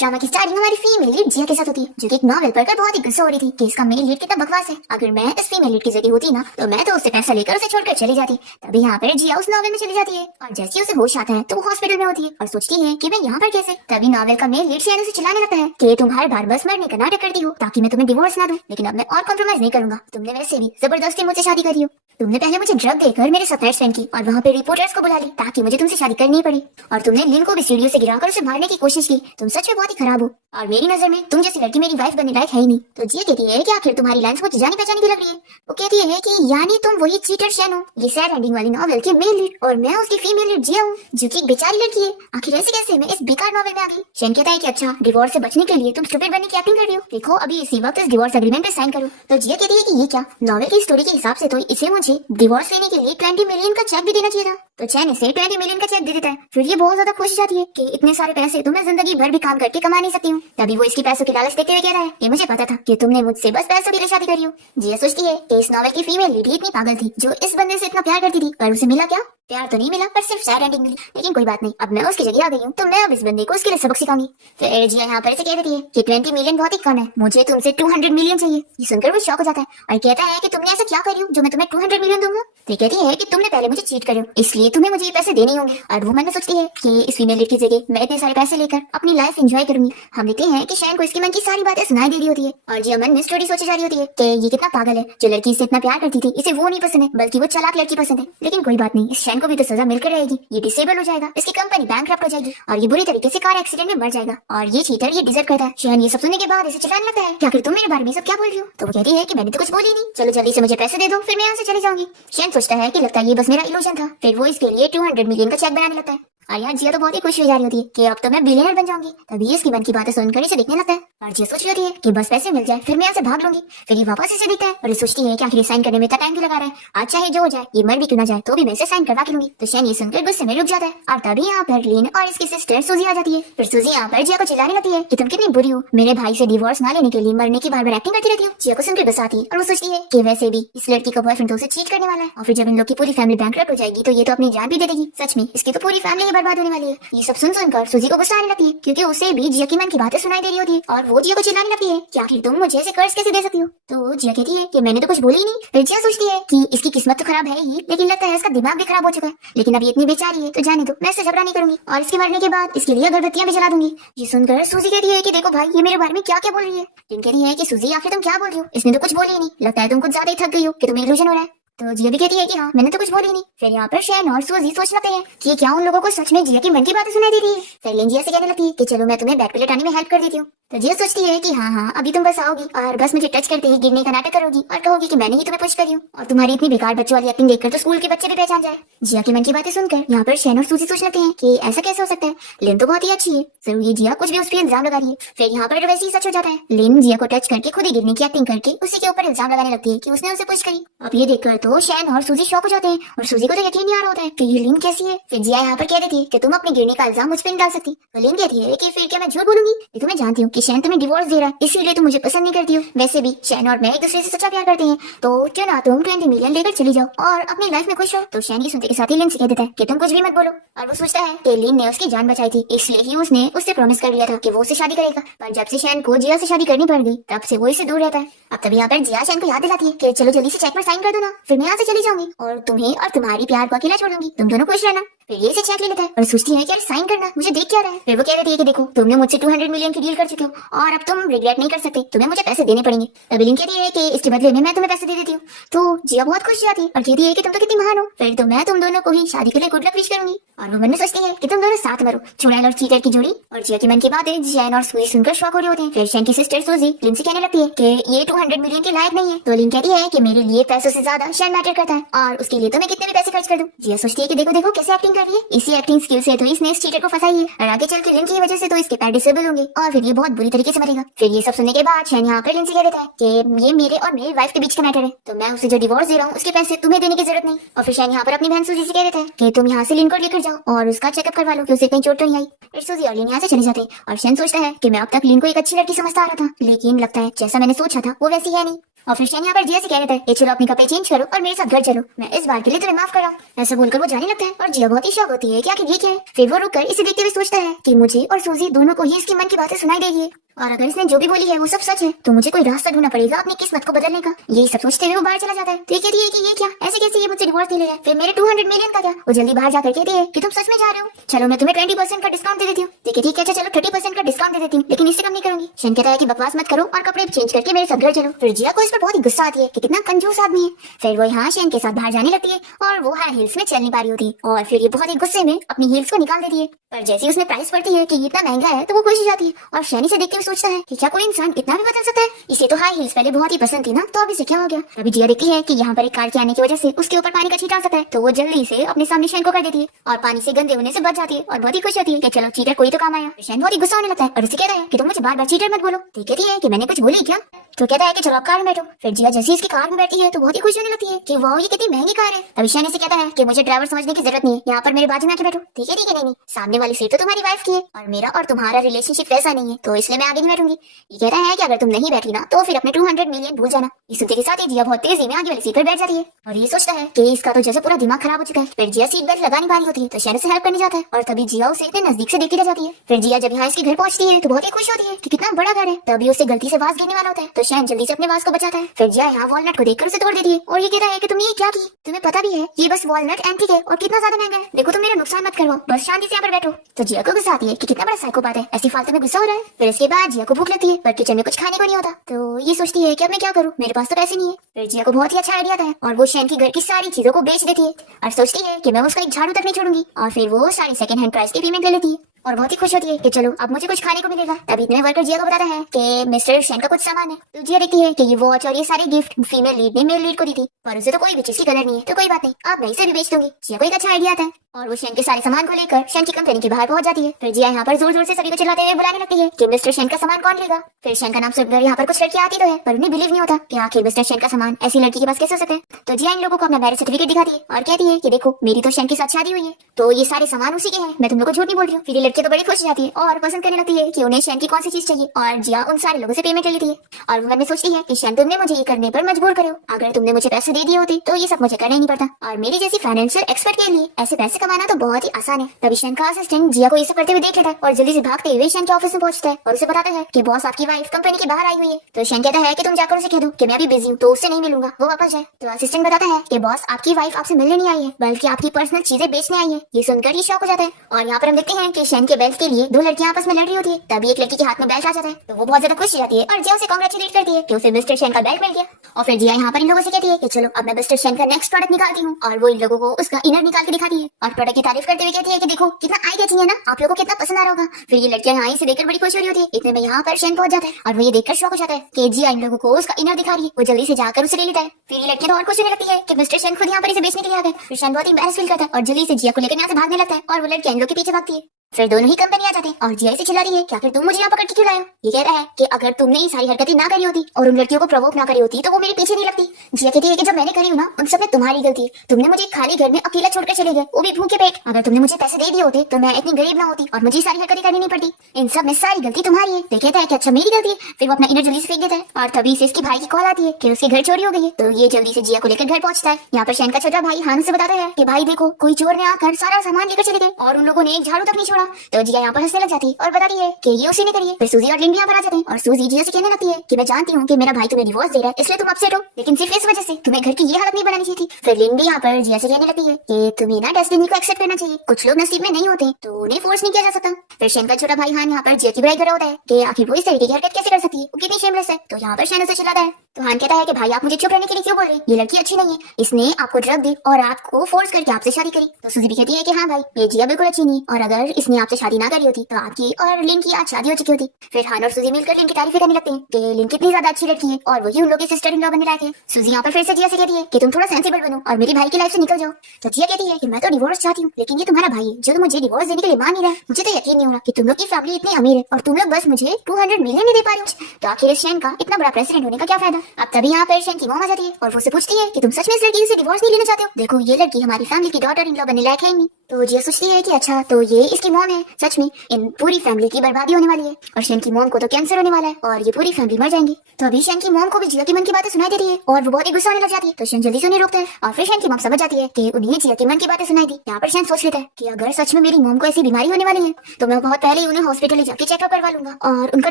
Drama की starting हमारी female lead जिया के साथ होती है, जो कि एक नॉवेल पढ़कर बहुत ही गुस्सा हो रही थी कि इसका मेल लीड कितना बकवास है। अगर मैं इस फीमेल लीड की जगह होती ना तो मैं तो उससे पैसा लेकर उसे छोड़कर चली जाती। तभी यहाँ पर जिया उस नॉवेल में चली जाती है और जैसे ही उसे होश आता है तो वो हॉस्पिटल में होती है और सोचती है कि मैं यहाँ पर कैसे। तभी नॉवेल का मेल लीड शैन उसे चिल्लाने लगता है कि तुम हर बार बस मरने का नाटक करती हो ताकि मैं तुम्हें डिवोर्स ना दूं, लेकिन अब मैं और कॉम्प्रोमाइज नहीं करूंगा। तुमने वैसे भी जबरदस्ती मुझसे शादी करी हो। तुमने पहले मुझे ड्रग देकर मेरे साथ स्पेंड की और वहाँ पे रिपोर्टर्स को बुला ली ताकि मुझे तुमसे शादी करनी पड़ी, और तुमने लिन को भी सीढ़ियों से गिराकर उसे मारने की कोशिश की। तुम सच में बहुत ही खराब हो और मेरी नजर में तुम जैसी लड़की मेरी वाइफ बनने लायक है ही नहीं। तो जिया कहती है कि आखिर तुम्हारी लाइंस मुझे जानी पहचानी भी लग रही है। वो कहती है कि यानी तुम वही चीटर शैन हो, ये सैड एंडिंग वाली नॉवेल की मेल लीड, और मैं उसकी फीमेल लीड जिया हूँ जो कि एक बेचारी लड़की है। आखिर ऐसे कैसे मैं इस बेकार नॉवेल में आ गई। शैन कहता है कि अच्छा, डिवोर्स से बचने के लिए तुम स्टूपिड बनने की एक्टिंग कर रही हो, देखो अभी इसी वक्त इस डिवोर्स एग्रीमेंट पे साइन करो। तो जिया कहती है कि ये क्या, नॉवेल की स्टोरी के हिसाब से तो इसे मुझे डिवोर्स लेने के लिए 20 मिलियन का चेक भी देना चाहिए था। तो चैन इसे 20 मिलियन का चेक दे देता है। फिर ये बहुत ज्यादा खुश हो जाती है कि इतने सारे पैसे तो मैं जिंदगी भर भी काम करके कमा नहीं सकती हूँ। तभी वो इसकी पैसों की लालच देखते हुए कहता है कि मुझे पता था कि तुमने मुझसे बस पैसों के लिए शादी करी हो। जिया सोचती है कि इस नॉवेल की फीमेल लीड इतनी पागल थी जो इस बंदे से इतना प्यार करती थी, पर उसे मिला क्या? प्यार तो नहीं मिला, पर सिर्फ सैड एंडिंग मिली। लेकिन कोई बात नहीं, अब मैं उसकी जगह आ गई हूँ तो मैं अब इस बंदे को उसके लिए सबक सिखाऊंगी। फिर जिया यहाँ पर इसे कह देती है कि 20 मिलियन बहुत ही कम है, मुझे तुमसे 200 मिलियन चाहिए। ये सुनकर वो शॉक हो जाता है और कहता है कि तुमने ऐसा क्या करी हो जो मैं तुम्हें 200 मिलियन दूंगा। तो कहती है कि तुमने पहले मुझे चीट करे हो, इसलिए तुम्हें मुझे ये पैसे देने होंगे। और वो मन में सोचती है कि इस फीमेल लीड की जगह मैं इतने सारे पैसे लेकर अपनी लाइफ एंजॉय करूंगी। हम देखते हैं कि शैन को इसके मन की सारी बातें सुनाई दे रही होती है और जिया मन में स्टोरी सोची जा रही होती है कि ये कितना पागल है, जो लड़की से इतना प्यार करती थी इसे वो नहीं पसंद है बल्कि वो चालाक लड़की पसंद है। लेकिन कोई बात नहीं, इस शैन को भी तो सजा मिलकर रहेगी। ये डिसेबल हो जाएगा, इसकी कंपनी बैंकरप्ट हो जाएगी और ये बुरी तरीके से कार एक्सीडेंट में मर जाएगा, और ये चीटर ये डिजर्व करता है। शैन ये सब सुनने के बाद इसे चिल्लाने लगता है कि आखिर तुम मेरे बारे में सब क्या बोल रही हो। तो वो कहती है कि मैंने तो कुछ बोली नहीं, चलो जल्दी से मुझे पैसे दे दो फिर मैं यहाँ से चली जाऊंगी। शैन सोचता है कि लगता है ये बस मेरा इल्यूजन था। फिर वो इसके लिए 200 मिलियन का चेक बनाने लगता है और यहाँ जिया तो बहुत ही खुश हो जा रही होती है कि अब तो मैं बिलियनर बन जाऊंगी। तभी इसकी मन की बातें सुनकर इसे देखने लगता है और जिया सोच रही होती है कि बस पैसे मिल जाए फिर मैं यहाँ से भाग लूंगी। फिर ये वापस इसे देखता है और ये सोचती है कि आखिर साइन करने में इतना टाइम क्यों लगा रहा है, आज चाहे जो हो जाए, ये मर भी क्यों ना जाए तो भी मैं इसे साइन करवा के लूंगी। तो शैन ये सुनकर गुस्से में रुक जाता है और तभी यहाँ पर लिन और इसकी सिस्टर सूजी आ जाती है। फिर सूजी यहाँ पर जिया को चिल्लाने लगती है कि तुम कितनी बुरी हो, मेरे भाई से डिवोर्स ना लेने के लिए मरने की बार बार एक्टिंग करती रहती हो। जिया को सुनकर गुस्सा आती है और वो सोचती है कि वैसे भी इस लड़की का बॉयफ्रेंड तो उसे चीट करने वाला है और फिर जब इन लोग की पूरी फैमिली बैंकरप्ट हो जाएगी तो ये तो अपनी जान भी दे देगी। सच में इसकी तो पूरी फैमिली ही बर्बाद होने वाली है। ये सब सुनकर सूजी को गुस्सा आने लगती है क्योंकि उसे भी जिया की मन की बातें सुनाई दे रही होती है और वो जिया को चिल्लाने लगती है कि आखिर तुम मुझे ऐसे कर्ज कैसे दे सकती हो। तो जिया कहती है कि मैंने तो कुछ बोली ही नहीं। फिर जिया सोचती है कि इसकी किस्मत तो खराब है ही, लेकिन लगता है इसका दिमाग भी खराब हो चुका है। लेकिन अब ये इतनी बेचारी है तो जाने दो, मैं इससे झगड़ा नहीं करूंगी और इसके मरने के बाद इसके लिए अगरबत्तियां भी जला दूंगी। ये सुनकर सूजी कहती है कि देखो भाई, ये मेरे बारे में क्या क्या बोल रही है। जिन कहती है कि सूजी आखिर तुम क्या बोल रही हो, इसने तो कुछ बोली ही नहीं, लगता है तुम कुछ ज्यादा ही थक गई हो कि तुम्हें इल्यूजन हो रहा है। तो जिया भी कहती है कि हाँ, मैंने तो कुछ बोली नहीं। फिर यहाँ पर शैन और सूजी सोच लगते हैं कि क्या उन लोगों को सच में जिया की मन की बातें सुनाई दे रही है। फिर लिन जिया से कहने लगती है कि चलो मैं तुम्हें बेड पे लेटाने में हेल्प कर देती हूँ। तो जिया सोचती है कि हाँ, अभी तुम बस आओगी और बस मुझे टच करते ही गिरने का नाटक करोगी और कहोगी कि मैंने ही तुम्हें पुश करी हूँ, और तुम्हारी इतनी बेकार बच्चों वाली एक्टिंग देखकर तो स्कूल के बच्चे भी पहचान जाए। जिया की मन की बातें सुनकर यहाँ पर शैन और सूजी सोच लगते हैं कि ऐसा कैसे हो सकता है, लिन तो बहुत ही अच्छी है, जरूर ये जिया कुछ भी उस पर इल्जाम लगा रही है। फिर यहाँ पर वैसे ही सच हो जाता है, लिन जिया को टच करके खुद ही गिरने की एक्टिंग करके उसी के ऊपर इल्जाम लगाने लगती है कि उसने उसे पुश करी। अब ये देखकर तो शैन और सूजी शॉक हो जाते हैं और सूजी को तो यकीन नहीं आ रहा होता है कि ये लिन कैसी है। फिर जिया यहाँ पर कह देती है कि तुम अपने गिरने का इल्जाम मुझ पर नहीं डाल सकती। तो लिन कहती है कि फिर क्या मैं झूठ बोलूंगी, ये तो मैं जानती हूँ कि शैन तुम्हें डिवोर्स दे रहा है इसीलिए तुम मुझे पसंद नहीं करती हो। वैसे भी शैन और मैं एक दूसरे से सच्चा प्यार करते हैं, तो क्यों ना तुम 20 मिलियन लेकर चली जाओ और अपनी लाइफ में खुश हो। तो शैन की सुनते के साथ ही लिन से कह देता है कि तुम कुछ भी मत बोलो, और वो सोचता है कि लिन ने उसकी जान बचाई थी इसलिए ही उसने उससे प्रॉमिस कर लिया था कि वो उसे शादी करेगा। पर जब से शैन को जिया से शादी करनी पड़ गई तब से वो इससे दूर रहता है। अब तभी यहाँ पर जिया शैन को याद दिलाती है कि चलो जल्दी से चेक पर साइन कर दो ना, फिर मैं यहाँ से चली जाऊंगी और तुम्हें और तुम्हारी प्यार को अकेला छोड़ दूंगी, तुम दोनों खुश रहना। फिर ये से चेक ले लेता है और सोचती है कि यार साइन करना, मुझे देख क्या रहा है। फिर वो कह रही है कि देखो तुमने मुझसे 200 मिलियन की डील कर चुके हो और अब तुम रिग्रेट नहीं कर सकते, तुम्हें मुझे पैसे देने पड़ेंगे। तभी लिन कहती है कि इसके बदले में मैं तुम्हें पैसे दे देती हूँ। तो जिया बहुत खुश जाती है और कहती है कि तुम तो कितनी महान हो, फिर तो मैं तुम दोनों को ही शादी के लिए गुड लक विश करूंगी। और वो मन में सोचती है कि तुम दोनों साथ मरो, चुड़ैल और चीटर की जोड़ी। और जिया की मन की बातें शैन और सूजी सुनकर शॉक हो रहे होते हैं। फिर शैन की सिस्टर सूजी लिन से कहने लगती है कि ये 200 मिलियन के लायक नहीं है। तो लिन कहती है कि मेरे लिए पैसों से ज्यादा शैन मैटर करता है और उसके लिए तो मैं कितने भी पैसे खर्च कर दूं। जिया सोचती है कि देखो देखो कैसे एक्टिंग कर रही है, इसी एक्टिंग स्किल से तो इसने इस चीटर को फंसाई है और आगे चल के लिन की वजह से तो इसके पैर डिसेबल होंगे और फिर ये बहुत बुरी तरीके से मरेगा। फिर ये सब सुनने के बाद शैन यहाँ पर लिन से कह देता है कि ये मेरे और मेरी वाइफ के बीच का मैटर है, तो मैं उसे जो डिवोर्स दे रहा हूँ उसके पैसे तुम्हें देने की जरूरत नहीं। और फिर शैन यहाँ पर अपनी बहन सूजी से कह देता है कि तुम यहाँ से लिन को लेकर जाओ और उसका चेकअप करवा लो कि उसे कहीं चोट तो नहीं आई। फिर सूजी और लिन यहाँ से चले जाते हैं और शैन सोचता है कि मैं अब तक लिन को एक अच्छी लड़की समझता आ रहा था, लेकिन लगता है जैसा मैंने सोचा था वो वैसी है नहीं। और फिर शैन यहाँ पर जिया से कह देता है कि चलो अपने कपड़े चेंज करो और मेरे साथ घर चलो, मैं इस बार के लिए तुम्हें माफ कर रहा हूँ। ऐसा बोलकर वो जाने लगता है और जिया बहुत ही शौक होती है कि आखिर ये क्या है। फिर वो रुककर इसे देखते हुए सोचता है कि मुझे और सूजी दोनों को ही इसके मन की बातें सुनाई देगी है, और अगर इसने जो भी बोली है वो सब सच है तो मुझे कोई रास्ता ढूंढना पड़ेगा अपनी किस्मत को बदलने का। यही सब सोचते हुए वो बाहर चला जाता है। तो ये कहती है कि ये क्या, ऐसे कैसे ये मुझसे डिवोर्स दे रहा है, फिर मेरे 200 मिलियन का क्या। वो जल्दी बाहर जाकर कहती है कि तुम सच में जा रहे हो, चलो मैं तुम्हें 20% का डिस्काउंट दे देती हूँ। ठीक है चलो 30% का डिस्काउंट दे देती हूँ, लेकिन इससे कम नहीं करूंगी। शैन कहता है कि बकवास मत करो और कपड़े चेंज करके मेरे साथ घर चलो। फिर जिया को इस पर बहुत ही गुस्सा आती है कि कितना कंजूस आदमी है। फिर वो यहाँ शैन के साथ बाहर जाने लगती है और वो हाई हील्स में चल नहीं पा रही होती और फिर ये बहुत ही गुस्से में अपनी हील्स को निकाल देती है। पर जैसे उसमें प्राइस पड़ती है कि ये इतना महंगा है तो वो खुश हो जाती है और शैनी से देखते हुए सोचता है कि क्या कोई इंसान इतना भी बदल सकता है। इसे तो हाई हील्स पहले बहुत ही पसंद थी ना, तो अब इसे क्या हो गया। अभी जिया देखती है कि यहाँ पर एक कार के आने की वजह से उसके ऊपर पानी का छींटा आ सकता है, तो वो जल्दी से अपने सामने शैन को कर देती है और पानी से गंदे होने से बच जाती है और बहुत ही खुश होती है कि चलो चीटर कोई तो काम आया। शैन बहुत ही गुस्सा होने लगता है और उसे कहता है कि तुम मुझे बार बार चीटर मत बोलो। तो कहती है कि मैंने कुछ बोली क्या। तो कहता है कि चलो आप कार में बैठो। फिर जिया जैसे इसकी कार में बैठती है तो बहुत ही खुशी होने लगती है कि वाह ये कितनी महंगी कार है। तभी शैन से कहता है कि मुझे ड्राइवर समझने की जरूरत नहीं है, यहाँ पर मेरे बाजू में आके बैठो। ठीक है नहीं, सामने वाली सीट तो तुम्हारी वाइफ की है और मेरा और तुम्हारा रिलेशनशिप वैसा नहीं है, तो इसलिए मैं आगे नहीं बैठूंगी। ये कहता है कि अगर तुम नहीं बैठी ना तो फिर अपने 200 मिलियन भूल जाना। इस सुनते के साथ ही जिया बहुत तेजी में आगे वाली सीट पर बैठ जाती है और ये सोचता है कि इसका तो जैसे पूरा दिमाग खराब हो चुका है। फिर जिया सीट बेल्ट लगा नहीं पा रही होती है तो शैन से हेल्प करने जाता है और तभी जिया उसे इतने नजदीक से देखती रह जाती है। फिर जिया जब यहाँ इसके घर पहुंचती है तो बहुत ही खुश होती है कि कितना बड़ा घर है। तभी उसे गलती से वास गिरने वाला होता है तो शैन जल्दी से अपने वास को बचाता है। फिर जिया यहाँ वॉलनट को देखकर उसे तोड़ देती है और ये कहता है कि तुमने ये क्या की, तुम्हें पता भी है ये बस वॉलनट एंटीक है और कितना ज्यादा महंगा है, देखो तुम मेरा नुकसान मत करो, बस शांति से यहाँ पर बैठो। तो जिया को गुस्सा आती है कि कितना बड़ा साइकोपैथ है, ऐसी फालतू में गुस्सा हो रहा है। फिर इसके बाद जिया को भूख लगती है पर किचन में कुछ खाने को नहीं होता, तो ये सोचती है कि अब मैं क्या करूँ, मेरे पास तो पैसे नहीं है। फिर जिया को बहुत ही अच्छा आइडिया आता है और वो शैन की घर की सारी चीजों को बेच देती है और सोचती है कि मैं उसका एक झाड़ू तक नहीं छोड़ूंगी और फिर वो सारी सेकंड हैंड प्राइस की पेमेंट ले लेती है और बहुत ही खुश होती है कि चलो अब मुझे कुछ खाने को मिलेगा। तभी इतने वर्कर जिया को बताता है कि मिस्टर शैन का कुछ सामान है। तो जिया देखती है कि ये वॉच और ये सारे गिफ्ट फीमेल लीड ने मेल लीड को दी थी पर उसे तो कोई भी चीज की कदर नहीं है, तो कोई बात नहीं, अब मैं इसे भी बेच दूंगी। जिया को एक अच्छा आइडिया आता है और वो शैन के सारे सामान को लेकर शैन की कंपनी के बाहर पहुंच जाती है। फिर जिया यहाँ पर जोर जोर से सभी को चिल्लाते हुए बुलाने लगती है कि मिस्टर शैन का सामान कौन लेगा। फिर शैन का नाम सुनकर यहाँ पर कुछ लड़कियां आती तो है पर उन्हें बिलीव नहीं होता कि आखिर मिस्टर शैन का सामान ऐसी लड़की के पास कैसे हो सकता है। तो जिया इन लोगों को अपना मैरिज सर्टिफिकेट दिखाती है और कहती है कि देखो मेरी तो शैन के साथ शादी हुई है, तो ये सारे सामान उसी के हैं, मैं तुम लोग को झूठ नहीं बोल रही हूँ। फिर ये लड़की तो बड़ी खुश जाती है और पसंद करने लगती है कि उन्हें शैन की कौन सी चीज चाहिए और जिया उन सारे लोगों से पेमेंट ले लेती है और वो मन में सोचती है कि शैन तुमने मुझे ये करने पर मजबूर करे हो, अगर तुमने मुझे पैसे दे दिए होते तो ये सब मुझे करना ही नहीं पड़ता और मेरी जैसी फाइनेंशियल एक्सपर्ट के लिए ऐसे पैसे कमाना तो बहुत ही आसान है। तभी शैन का असिस्टेंट जिया को ये सब करते हुए देख लेता है और जल्दी से भागते हुए शैन के ऑफिस में पहुंचता है और उसे बताता है कि बॉस आपकी वाइफ कंपनी के बाहर आई हुई है। तो शैन कहता है कि तुम जाकर उसे कह दो कि मैं अभी बिजी हूँ तो उससे नहीं मिलूंगा, वो वापस जाए। तो असिस्टेंट बताता है कि बॉस आपकी वाइफ आपसे मिलने नहीं आई है बल्कि आपकी पर्सनल चीजें बेचने आई है। ये सुनकर ये शॉक हो जाता है और यहाँ पर हम देखते हैं कि शैन के बेल्ट के लिए दो लड़कियां आपस में लड़ रही होती है। तभी एक लड़की के हाथ में बेल्ट आ जाता है तो वो बहुत ज्यादा खुश हो जाती है और जिया उसे कांग्रेचुलेट करती है कि उसे मिस्टर शैन का बेल्ट मिल गया। और फिर जिया यहाँ पर इन लोगों से कहती है कि चलो अब मैं मिस्टर शैन का नेक्स्ट प्रोडक्ट निकालती हूँ और वो इन लोगों को उसका इनर निकाल के दिखाती है और प्रोडक्ट की तारीफ करते हुए कहती है कि देखो कितना आइडिया चाहिए ना, आप लोगों को कितना पसंद आ रहा होगा। फिर ये लड़कियां यहाँ से देखकर बड़ी खुश हो रही होती है। इतने में यहाँ पर शैन पहुंच जाता है और वो ये देखकर शौक हो जाता है कि जिया इन लोगों को उसका इनर दिखा रही है, वो जल्दी से जाकर उसे ले लेता है। फिर ये लड़कियां तो और खुश होने लगती है कि मिस्टर शैन खुद यहाँ पर इसे बेचने के लिए आ गए। फिर शैन बहुत ही एम्बैरेस फील करता है और जल्दी से जिया को लेकर यहाँ से भागने लगता है और वो लड़कियां इन लोग के पीछे भागती है। फिर दोनों ही कंपनी आ जाते हैं और जिया से चिल्ला रही है कि आखिर तुम मुझे यहाँ पकड़ के क्यों लाए हो। ये कहता है कि अगर तुमने ये सारी हरकतें ना करी होती और उन लड़कियों को प्रवोक ना करी होती तो वो मेरे पीछे नहीं लगती। जिया कहती है कि जब मैंने करी हूँ ना उन सब में तुम्हारी गलती है, तुमने मुझे खाली घर में अकेला छोड़कर चले गए, वो भी भूखे पेट। अगर तुमने मुझे पैसे दे दिए होते तो मैं इतनी गरीब ना होती और मुझे सारी हरकतें करनी नहीं पड़ती, इन सब में सारी गलती तुम्हारी है। कहता है कि अच्छा मेरी गलती है। फिर वो अपना इनर जल्दी से फेंक देता है और तभी से इसकी भाई की कॉल आती है कि उसके घर चोरी हो गई है। तो ये जल्दी से जिया को लेकर घर पहुंचता है। यहाँ पर शैन का छोटा भाई हान से बताता है कि भाई देखो कोई चोर ने आकर सारा सामान लेकर चले गए और उन लोगों ने एक झाड़ू तक नहीं छोड़ा। तो जिया यहाँ पर हंसने लग जाती है और बताती है कि ये उसी ने करी है। फिर सूजी और लिन भी यहाँ पर आ जाते हैं और सूजी जिया से कहने लगती है कि मैं जानती हूँ कि मेरा भाई तुम्हें डिवोर्स दे रहा है इसलिए तुम अपसेट हो, लेकिन सिर्फ इस वजह से तुम्हें घर की ये हालत नहीं बनानी चाहिए थी। फिर लिन भी यहाँ पर जिया से कहने लगती है कि तुम्हें ना डेस्टिनी को एक्सेप्ट करना चाहिए, कुछ लोग नसीब में नहीं होते तो उन्हें फोर्स नहीं किया जा सकता। फिर शैन का छोटा भाई हान यहाँ पर जिया की बुराई कर रहा होता है कि आखिर वो इस तरीके की हरकत कैसे कर सकती है, वो कितनी शेमलेस है। तो यहाँ पर शैन उसे चिल्लाता है। तो हान कहता है कि भाई आप मुझे चुप रहने के लिए क्यों बोल रहे हैं, ये लड़की अच्छी नहीं है, इसने आपको ड्रग दी और आपको फोर्स करके आपसे शादी करी। तो सूजी भी कहती है कि हाँ भाई ये जिया बिल्कुल अच्छी नहीं और अगर इसने आपसे शादी ना करी होती तो आपकी और लिन की आज शादी हो चुकी होती। फिर हान और सूजी मिलकर लिन की तारीफें करने लगते हैं कि लिन कितनी ज्यादा अच्छी लड़की है और वही उन लोगों की सिस्टर इन लॉ बनने लायक है। सूजी यहाँ पर फिर से जिया से कहती है कि तुम थोड़ा सेंसिबल बनो और मेरी भाई की लाइफ से निकल जाओ। तो जिया कहती है कि मैं तो डिवोर्स चाहती हूँ लेकिन ये तुम्हारा भाई है जो मुझे डिवोर्स देने के लिए मान नहीं रहा है। मुझे तो यकीन नहीं हो रहा कि तुम लोग की फैमिली इतनी अमीर है और तुम लोग बस मुझे 200 मिलियन नहीं दे पा रहे हो। तो आखिर इस शैन का इतना बड़ा प्रेसिडेंट होने का क्या फायदा। अब तभी यहाँ पर शैन की मॉम आ जाती है और वो उसे पूछती है कि तुम सच में इस लड़की से डिवोर्स नहीं लेना चाहते हो, देखो ये लड़की हमारी फैमिली की डॉटर इन लॉ बनने लायक है ही नहीं। तो जिया सोचती है कि अच्छा तो ये इसकी मॉम है, सच में इन पूरी फैमिली की बर्बादी होने वाली है और शेन की मॉम को तो कैंसर होने वाला है और ये पूरी फैमिली मर जाएंगी। तो अभी शेन की मॉम को भी जिया के मन की बातें सुनाई दे रही है और वो बहुत ही गुस्सा होने लग जाती है। तो शेन जल्दी से उन्हें रोकता है और फिर शेन की मॉम समझ जाती है कि उन्हें जिया के मन की बातें सुनाई दी। यहाँ पर शेन सोच लेता है कि अगर सच में मेरी मॉम को ऐसी बीमारी होने वाली है तो मैं बहुत पहले ही उन्हें हॉस्पिटल ले जाके चेकअप करवा लूंगा और उनका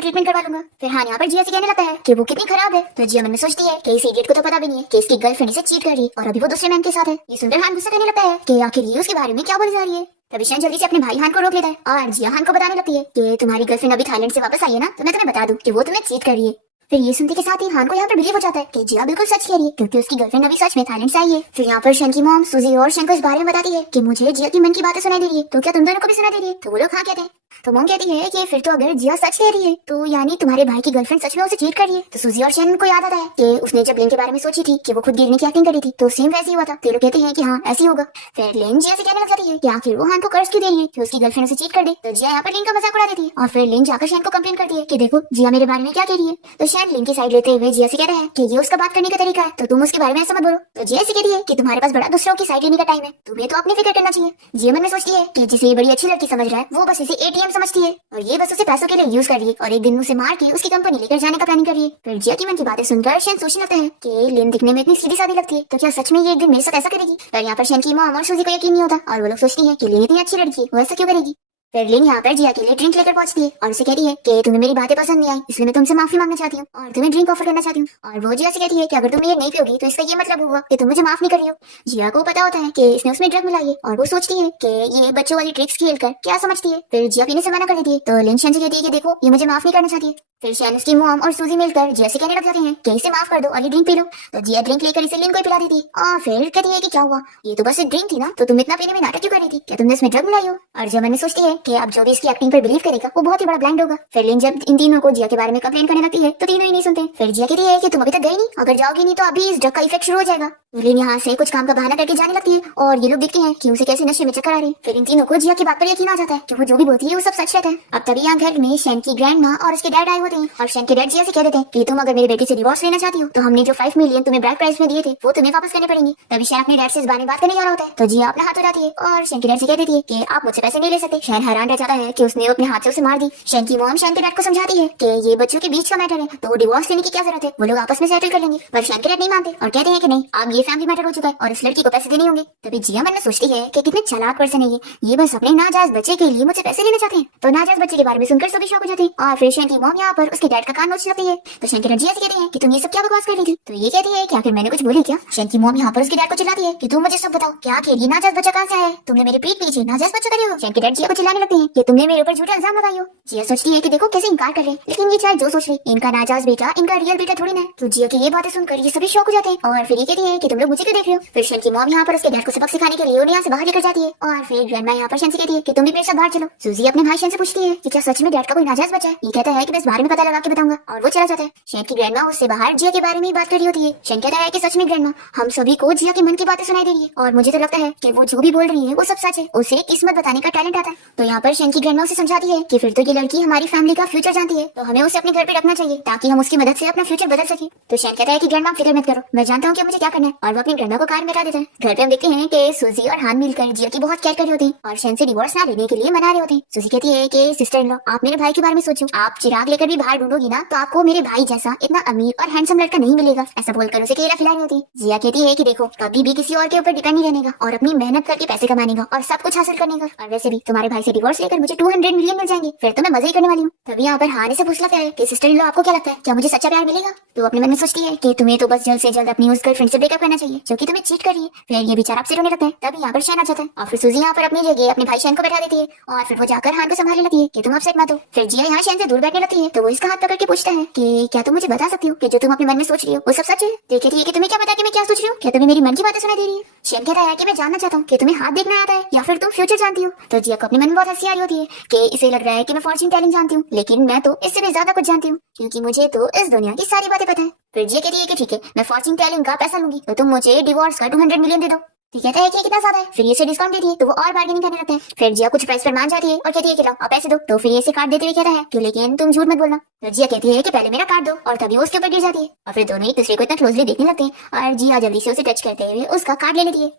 ट्रीटमेंट करवा लूंगा। फिर हाँ यहाँ पर जिया से कहने लगता है कि वो कितनी खराब है। तो जिया मन में सोचती है कि इस इडियट को तो पता भी नहीं है कि इसकी गर्लफ्रेंड इसे चीट कर रही है और अभी वो दूसरे मैन के साथ है। ये सुंदर हान गुस्सा करने लगता है कि आखिर ये उसके बारे में क्या बोली जा रही है। तभी शेन जल्दी से अपने भाई हान को रोक लेता है और जिया हान को बताने लगती है कि तुम्हारी गर्लफ्रेंड अभी थाईलैंड से वापस आई है ना, तो मैं तुम्हें बता दूं कि वो तुम्हें चीट कर रही है। फिर ये सुनते के साथ ही हान को यहाँ पर बिलीव हो जाता है कि जिया बिल्कुल सच कह रही है क्योंकि उसकी गर्लफ्रेंड अभी सच में थाईलैंड से आई है। फिर यहाँ पर शेन की मॉम सूजी और शेन को इस बारे में बताती है कि मुझे जिया की मन की बातें सुनाई दे रही है, तो क्या तुम दोनों को भी सुनाई दे रही है? तो वो लोग हाँ कहते हैं। तो मॉम कहती है कि फिर तो अगर जिया सच कह रही है तो यानी तुम्हारे भाई की गर्लफ्रेंड सच में उसे चीट कर रही है। तो सूजी और शेन को याद आता है कि उसने जब लेन के बारे में सोची थी कि वो खुद गिरने की एक्टिंग करी थी तो सेम वैसे ही हुआ था। तो लोग कहते हैं कि हाँ ऐसे ही होगा। फिर लेन जिया से कहने लग जाती है कि आखिर वो हान को कर्ज क्यों दे रही है कि उसकी गर्लफ्रेंड उसे चीट कर दे। तो जिया यहाँ पर लेन का मजाक उड़ा देती है और फिर लेन जाकर शेन को कंप्लेन करती है कि देखो जिया मेरे बारे में क्या कह रही है। तो शेन लेन की साइड लेते हुए जिया से कहता है कि ये उसका बात करने का तरीका है, तो तुम उसके बारे में ऐसा मत बोलो। तो जिया से कहती है कि तुम्हारे पास बड़ा दूसरों की साइड लेने का टाइम है, तुम्हें तो अपनी फिक्र करना चाहिए। जिया मन में सोचती है कि जिसे ये बड़ी अच्छी लड़की समझ रहा है वो बस इसे एटीएम समझती है और ये बस उसे पैसों के लिए यूज कर रही है और एक दिन उसे मार के उसकी कंपनी लेकर जाने का प्लानिंग कर रही है। फिर जिया की मन की बातें सुनकर शेन सोचने लगता है कि लेन दिखने में इतनी सीधी सादी लगती है तो क्या सच में ये एक दिन मेरे साथ ऐसा करेगी। पर यहाँ पर शेन की मॉम और सूजी को यकीन नहीं होता और वो लोग सोचती है कि लेन इतनी अच्छी लड़की है वो ऐसा क्यों करेगी। फिर लेन यहाँ पर जिया के लिए ड्रिंक लेकर पहुंचती है और उसे कहती है कि तुम्हें मेरी बातें पसंद नहीं आई इसलिए मैं तुमसे माफी मांगना चाहती हूँ और तुम्हें ड्रिंक ऑफर करना चाहती हूँ। और वो जिया से कहती है कि अगर तुम ये नहीं पियोगी तो इसका ये मतलब होगा कि तुम मुझे माफ नहीं कर रही हो। जिया को पता होता है कि इसने उसमें ड्रग मिलाई है और वो सोचती है कि ये बच्चों वाली ट्रिक्स खेलकर क्या समझती है। फिर जिया पीने से मना कर देती है तो लेन शेन से कहती है कि देखो ये मुझे माफ नहीं करना चाहती है। फिर शेन उसकी मॉम और सूजी मिलकर जिया से कहने लग जाते हैं कि इसे माफ कर दो और ये ड्रिंक पी लो। तो जिया ड्रिंक लेकर इसे लेन को पिला देती है और फिर कहती है कि क्या हुआ, ये तो बस एक ड्रिंक थी ना, तो तुम इतना पीने में नाटक क्यों कर रही थी, क्या तुमने इसमें ड्रग मिलाई हो। और जिया मन में सोचती है कि अब जो भी इसकी एक्टिंग पर बिलीव करेगा वो बहुत ही बड़ा ब्लाइंड होगा। फिर लेन जब इन तीनों को जिया के बारे में कंप्लेन करने लगती है तो तीनों ही नहीं सुनते। फिर जिया कहती है कि तुम अभी तक गई नहीं, अगर जाओगी नहीं तो अभी इस ड्रग का इफेक्ट शुरू हो जाएगा। लेन यहाँ से कुछ काम का बहाना करके जाने लगती है और ये लोग देखते हैं कि उसे कैसे नशे में चक्कर आ रही है। फिर इन तीनों को जिया की बात पर यकीन आ जाता है कि वो जो भी बोलती है वो सब सच रहता है। अब तभी यहाँ घर में शेन की ग्रैंड माँ और उसके डैड आए होते हैं और शेन के डैड जिया से कह देते हैं कि तुम अगर मेरे बेटे से डिवोर्स लेना चाहती हो तो हमने जो 5 मिलियन तुम्हें ब्राइड प्राइस में दिए थे वो तुम्हें वापस करने पड़ेंगे। तभी शेन अपने डैड से इस बारे में बात करने जा रहा होता है तो जिया अपना हाथ उठाती है और शेन के डैड से कह देती है कि आप मुझसे पैसे नहीं ले सकते। शेन हैरान रह जाता है कि उसने अपने हाथ से उसे मार दी। शेन की मॉम शेन के डैड को समझाती है कि ये बच्चों के बीच का मैटर है तो डिवोर्स लेने की क्या जरूरत है, वो लोग आपस में सेटल कर लेंगे। पर शेन के डैड नहीं मानते और कहते हैं कि नहीं अब ये फैमिली मैटर हो चुका है और इस लड़की को पैसे देने होंगे। तभी जिया मन में सोचती है कि कितने चालाक पर्सन है ये बस अपने नाजायज बच्चे के लिए मुझसे पैसे लेना चाहते हैं। तो नाजायज बच्चे के बारे में सुनकर सभी शौक हो जाते हैं और फिर शेन की मॉम यहाँ पर उसके डैड का कान नोच लगती है। तो शेन के डैड जिया से कहते हैं कि तुम ये सब क्या बकवास कर रही थी। तो ये कहती है कि आखिर मैंने कुछ बोली क्या। शेन की मॉम यहाँ पर उसके डैड को चिल्लाती है कि तुम मुझे सब बताओ क्या आखिर ये नाजायज बच्चा कहाँ से आया है, तुमने मेरे पीठ पीछे नाजायज बच्चा करे हो। शेन के डैड जिया को चिल्लाने लगते हैं कि तुमने मेरे ऊपर झूठा इल्जाम लगाई हो। जिया सोचती है कि देखो कैसे इनकार कर रहे, लेकिन ये चाहे जो सोच ले इनका नाजायज बेटा इनका रियल बेटा थोड़ी ना है। तो जिया की ये बातें सुनकर ये सभी शौक हो जाते हैं और फिर ये कहती है कि तुम लोग मुझे क्यों देख रहे हो। फिर शेन की मॉम यहाँ पर उसके डैड को सबक सिखाने के लिए उन्हें यहाँ से बाहर लेकर जाती है और फिर ग्रैंडमा यहाँ पर शेन से कहती है कि तुम भी मेरे साथ बाहर चलो। सूजी अपने भाई शेन से पूछती है कि क्या सच में डैड का कोई नाजायज बच्चा है। ये कहता है कि बस बारे में पता लगा के बताऊंगा और वो चला जाता है। शेन की ग्रैंडमा उससे बाहर जिया के बारे में बात कर रही होती है। शेन कहता है कि सच में ग्रैंडमा हम सभी को जिया के मन की बातें सुनाई दे रही है और मुझे तो लगता है कि वो जो भी बोल रही है वो सब सच है, उसे किस्मत बताने का टैलेंट आता है। तो यहाँ पर शेन की ग्रैंडमा उसे समझाती है कि फिर तो ये लड़की हमारी फैमिली का फ्यूचर जानती है तो हमें उसे अपने घर पे रखना चाहिए ताकि हम उसकी मदद से अपना फ्यूचर बदल सके। तो शेन कहता है कि ग्रैंडमा फिक्र मत करो, मैं जानता हूँ कि मुझे क्या करना है और वो अपनी ग्रैंडमा को कार में बैठा देता है। घर पे हम देखते हैं कि सूजी और हान मिलकर जिया की बहुत केयर कर रहे होते हैं और शेन से डिवोर्स ना लेने के लिए मना रहे होते हैं। सूजी कहती है कि सिस्टर इन लॉ आप मेरे भाई के बारे में सोचो, आप चिराग लेकर भी बाहर ढूंढोगी ना तो आपको मेरे भाई जैसा इतना अमीर और हैंडसम लड़का नहीं मिलेगा। ऐसा बोलकर उसे केला खिला रही होती है। जिया कहती है कि देखो कभी भी किसी और के ऊपर डिपेंड नहीं रहने का और अपनी मेहनत करके पैसे कमाने का और सब कुछ हासिल करने का। और वैसे भी तुम्हारे भाई से डिवोर्स लेकर मुझे 200 मिलियन मिल जाएंगे, फिर तो मैं मजे ही करने वाली हूँ। तभी यहाँ पर हाने से पूछ लगता है कि सिस्टर इन लॉ आपको क्या लगता है क्या मुझे सच्चा प्यार मिलेगा। तो अपने मन में सोचती है कि तुम्हें तो बस जल्द से जल्द अपनी उस गर्लफ्रेंड से ब्रेकअप करना चाहिए जो कि तुम्हें चीट कर रही है। फिर ये बेचारा आपसे रोने लगता है। तभी यहाँ पर शेन आ जाता है और फिर सूजी यहाँ पर अपनी जगह अपने भाई शेन को बैठा देती है और फिर वो जाकर हान को संभालने लगती है कि तुम अपसेट मत हो। फिर जिया यहाँ शेन से दूर बैठने लगती है तो वो इसका हाथ पकड़ के पूछता है कि क्या तुम मुझे बता सकती हो कि जो तुम अपने मन में सोच रही हो वो सब सच है। तो कहती है कि तुम्हें क्या पता कि मैं क्या सोच रही हूँ, क्या तुम्हें मेरी मन की बातें सुनाई दे रही है। शेन कहता है कि मैं जानना चाहता हूँ कि तुम्हें हाथ देखना आता है या फिर तुम फ्यूचर जानती हो। तो जिया को अपने मन में बहुत हंसी आ रही होती है कि इसे लग रहा है कि मैं फॉर्च्यून टेलिंग जानती हूँ, लेकिन मैं तो इससे भी ज्यादा कुछ जानती हूँ क्योंकि मुझे तो इस दुनिया की सारी बातें पता है। फिर जिया कहती है कि ठीक है मैं फॉर्च्यून टेलिंग का पैसा लूंगी तो तुम मुझे डिवोर्स का 200 मिलियन दे दो। तो कहता है कि कितना ज्यादा है। फिर ये से डिस्काउंट देती है तो वो और बार्गेनिंग करने लगता है। फिर जिया कुछ प्राइस पर मान जाती है और कहती है कि लो आप पैसे दो। तो फिर ये से कार्ड देते हुए कहता है कि लेकिन तुम झूठ मत बोलना। तो जिया कहती है कि पहले मेरा कार्ड दो और तभी वो उसके ऊपर गिर जाती है और फिर दोनों एक दूसरे को इतना क्लोजली देखने लगते हैं और जिया जल्दी से उसे टच करते हुए उसका कार्ड ले लेती है।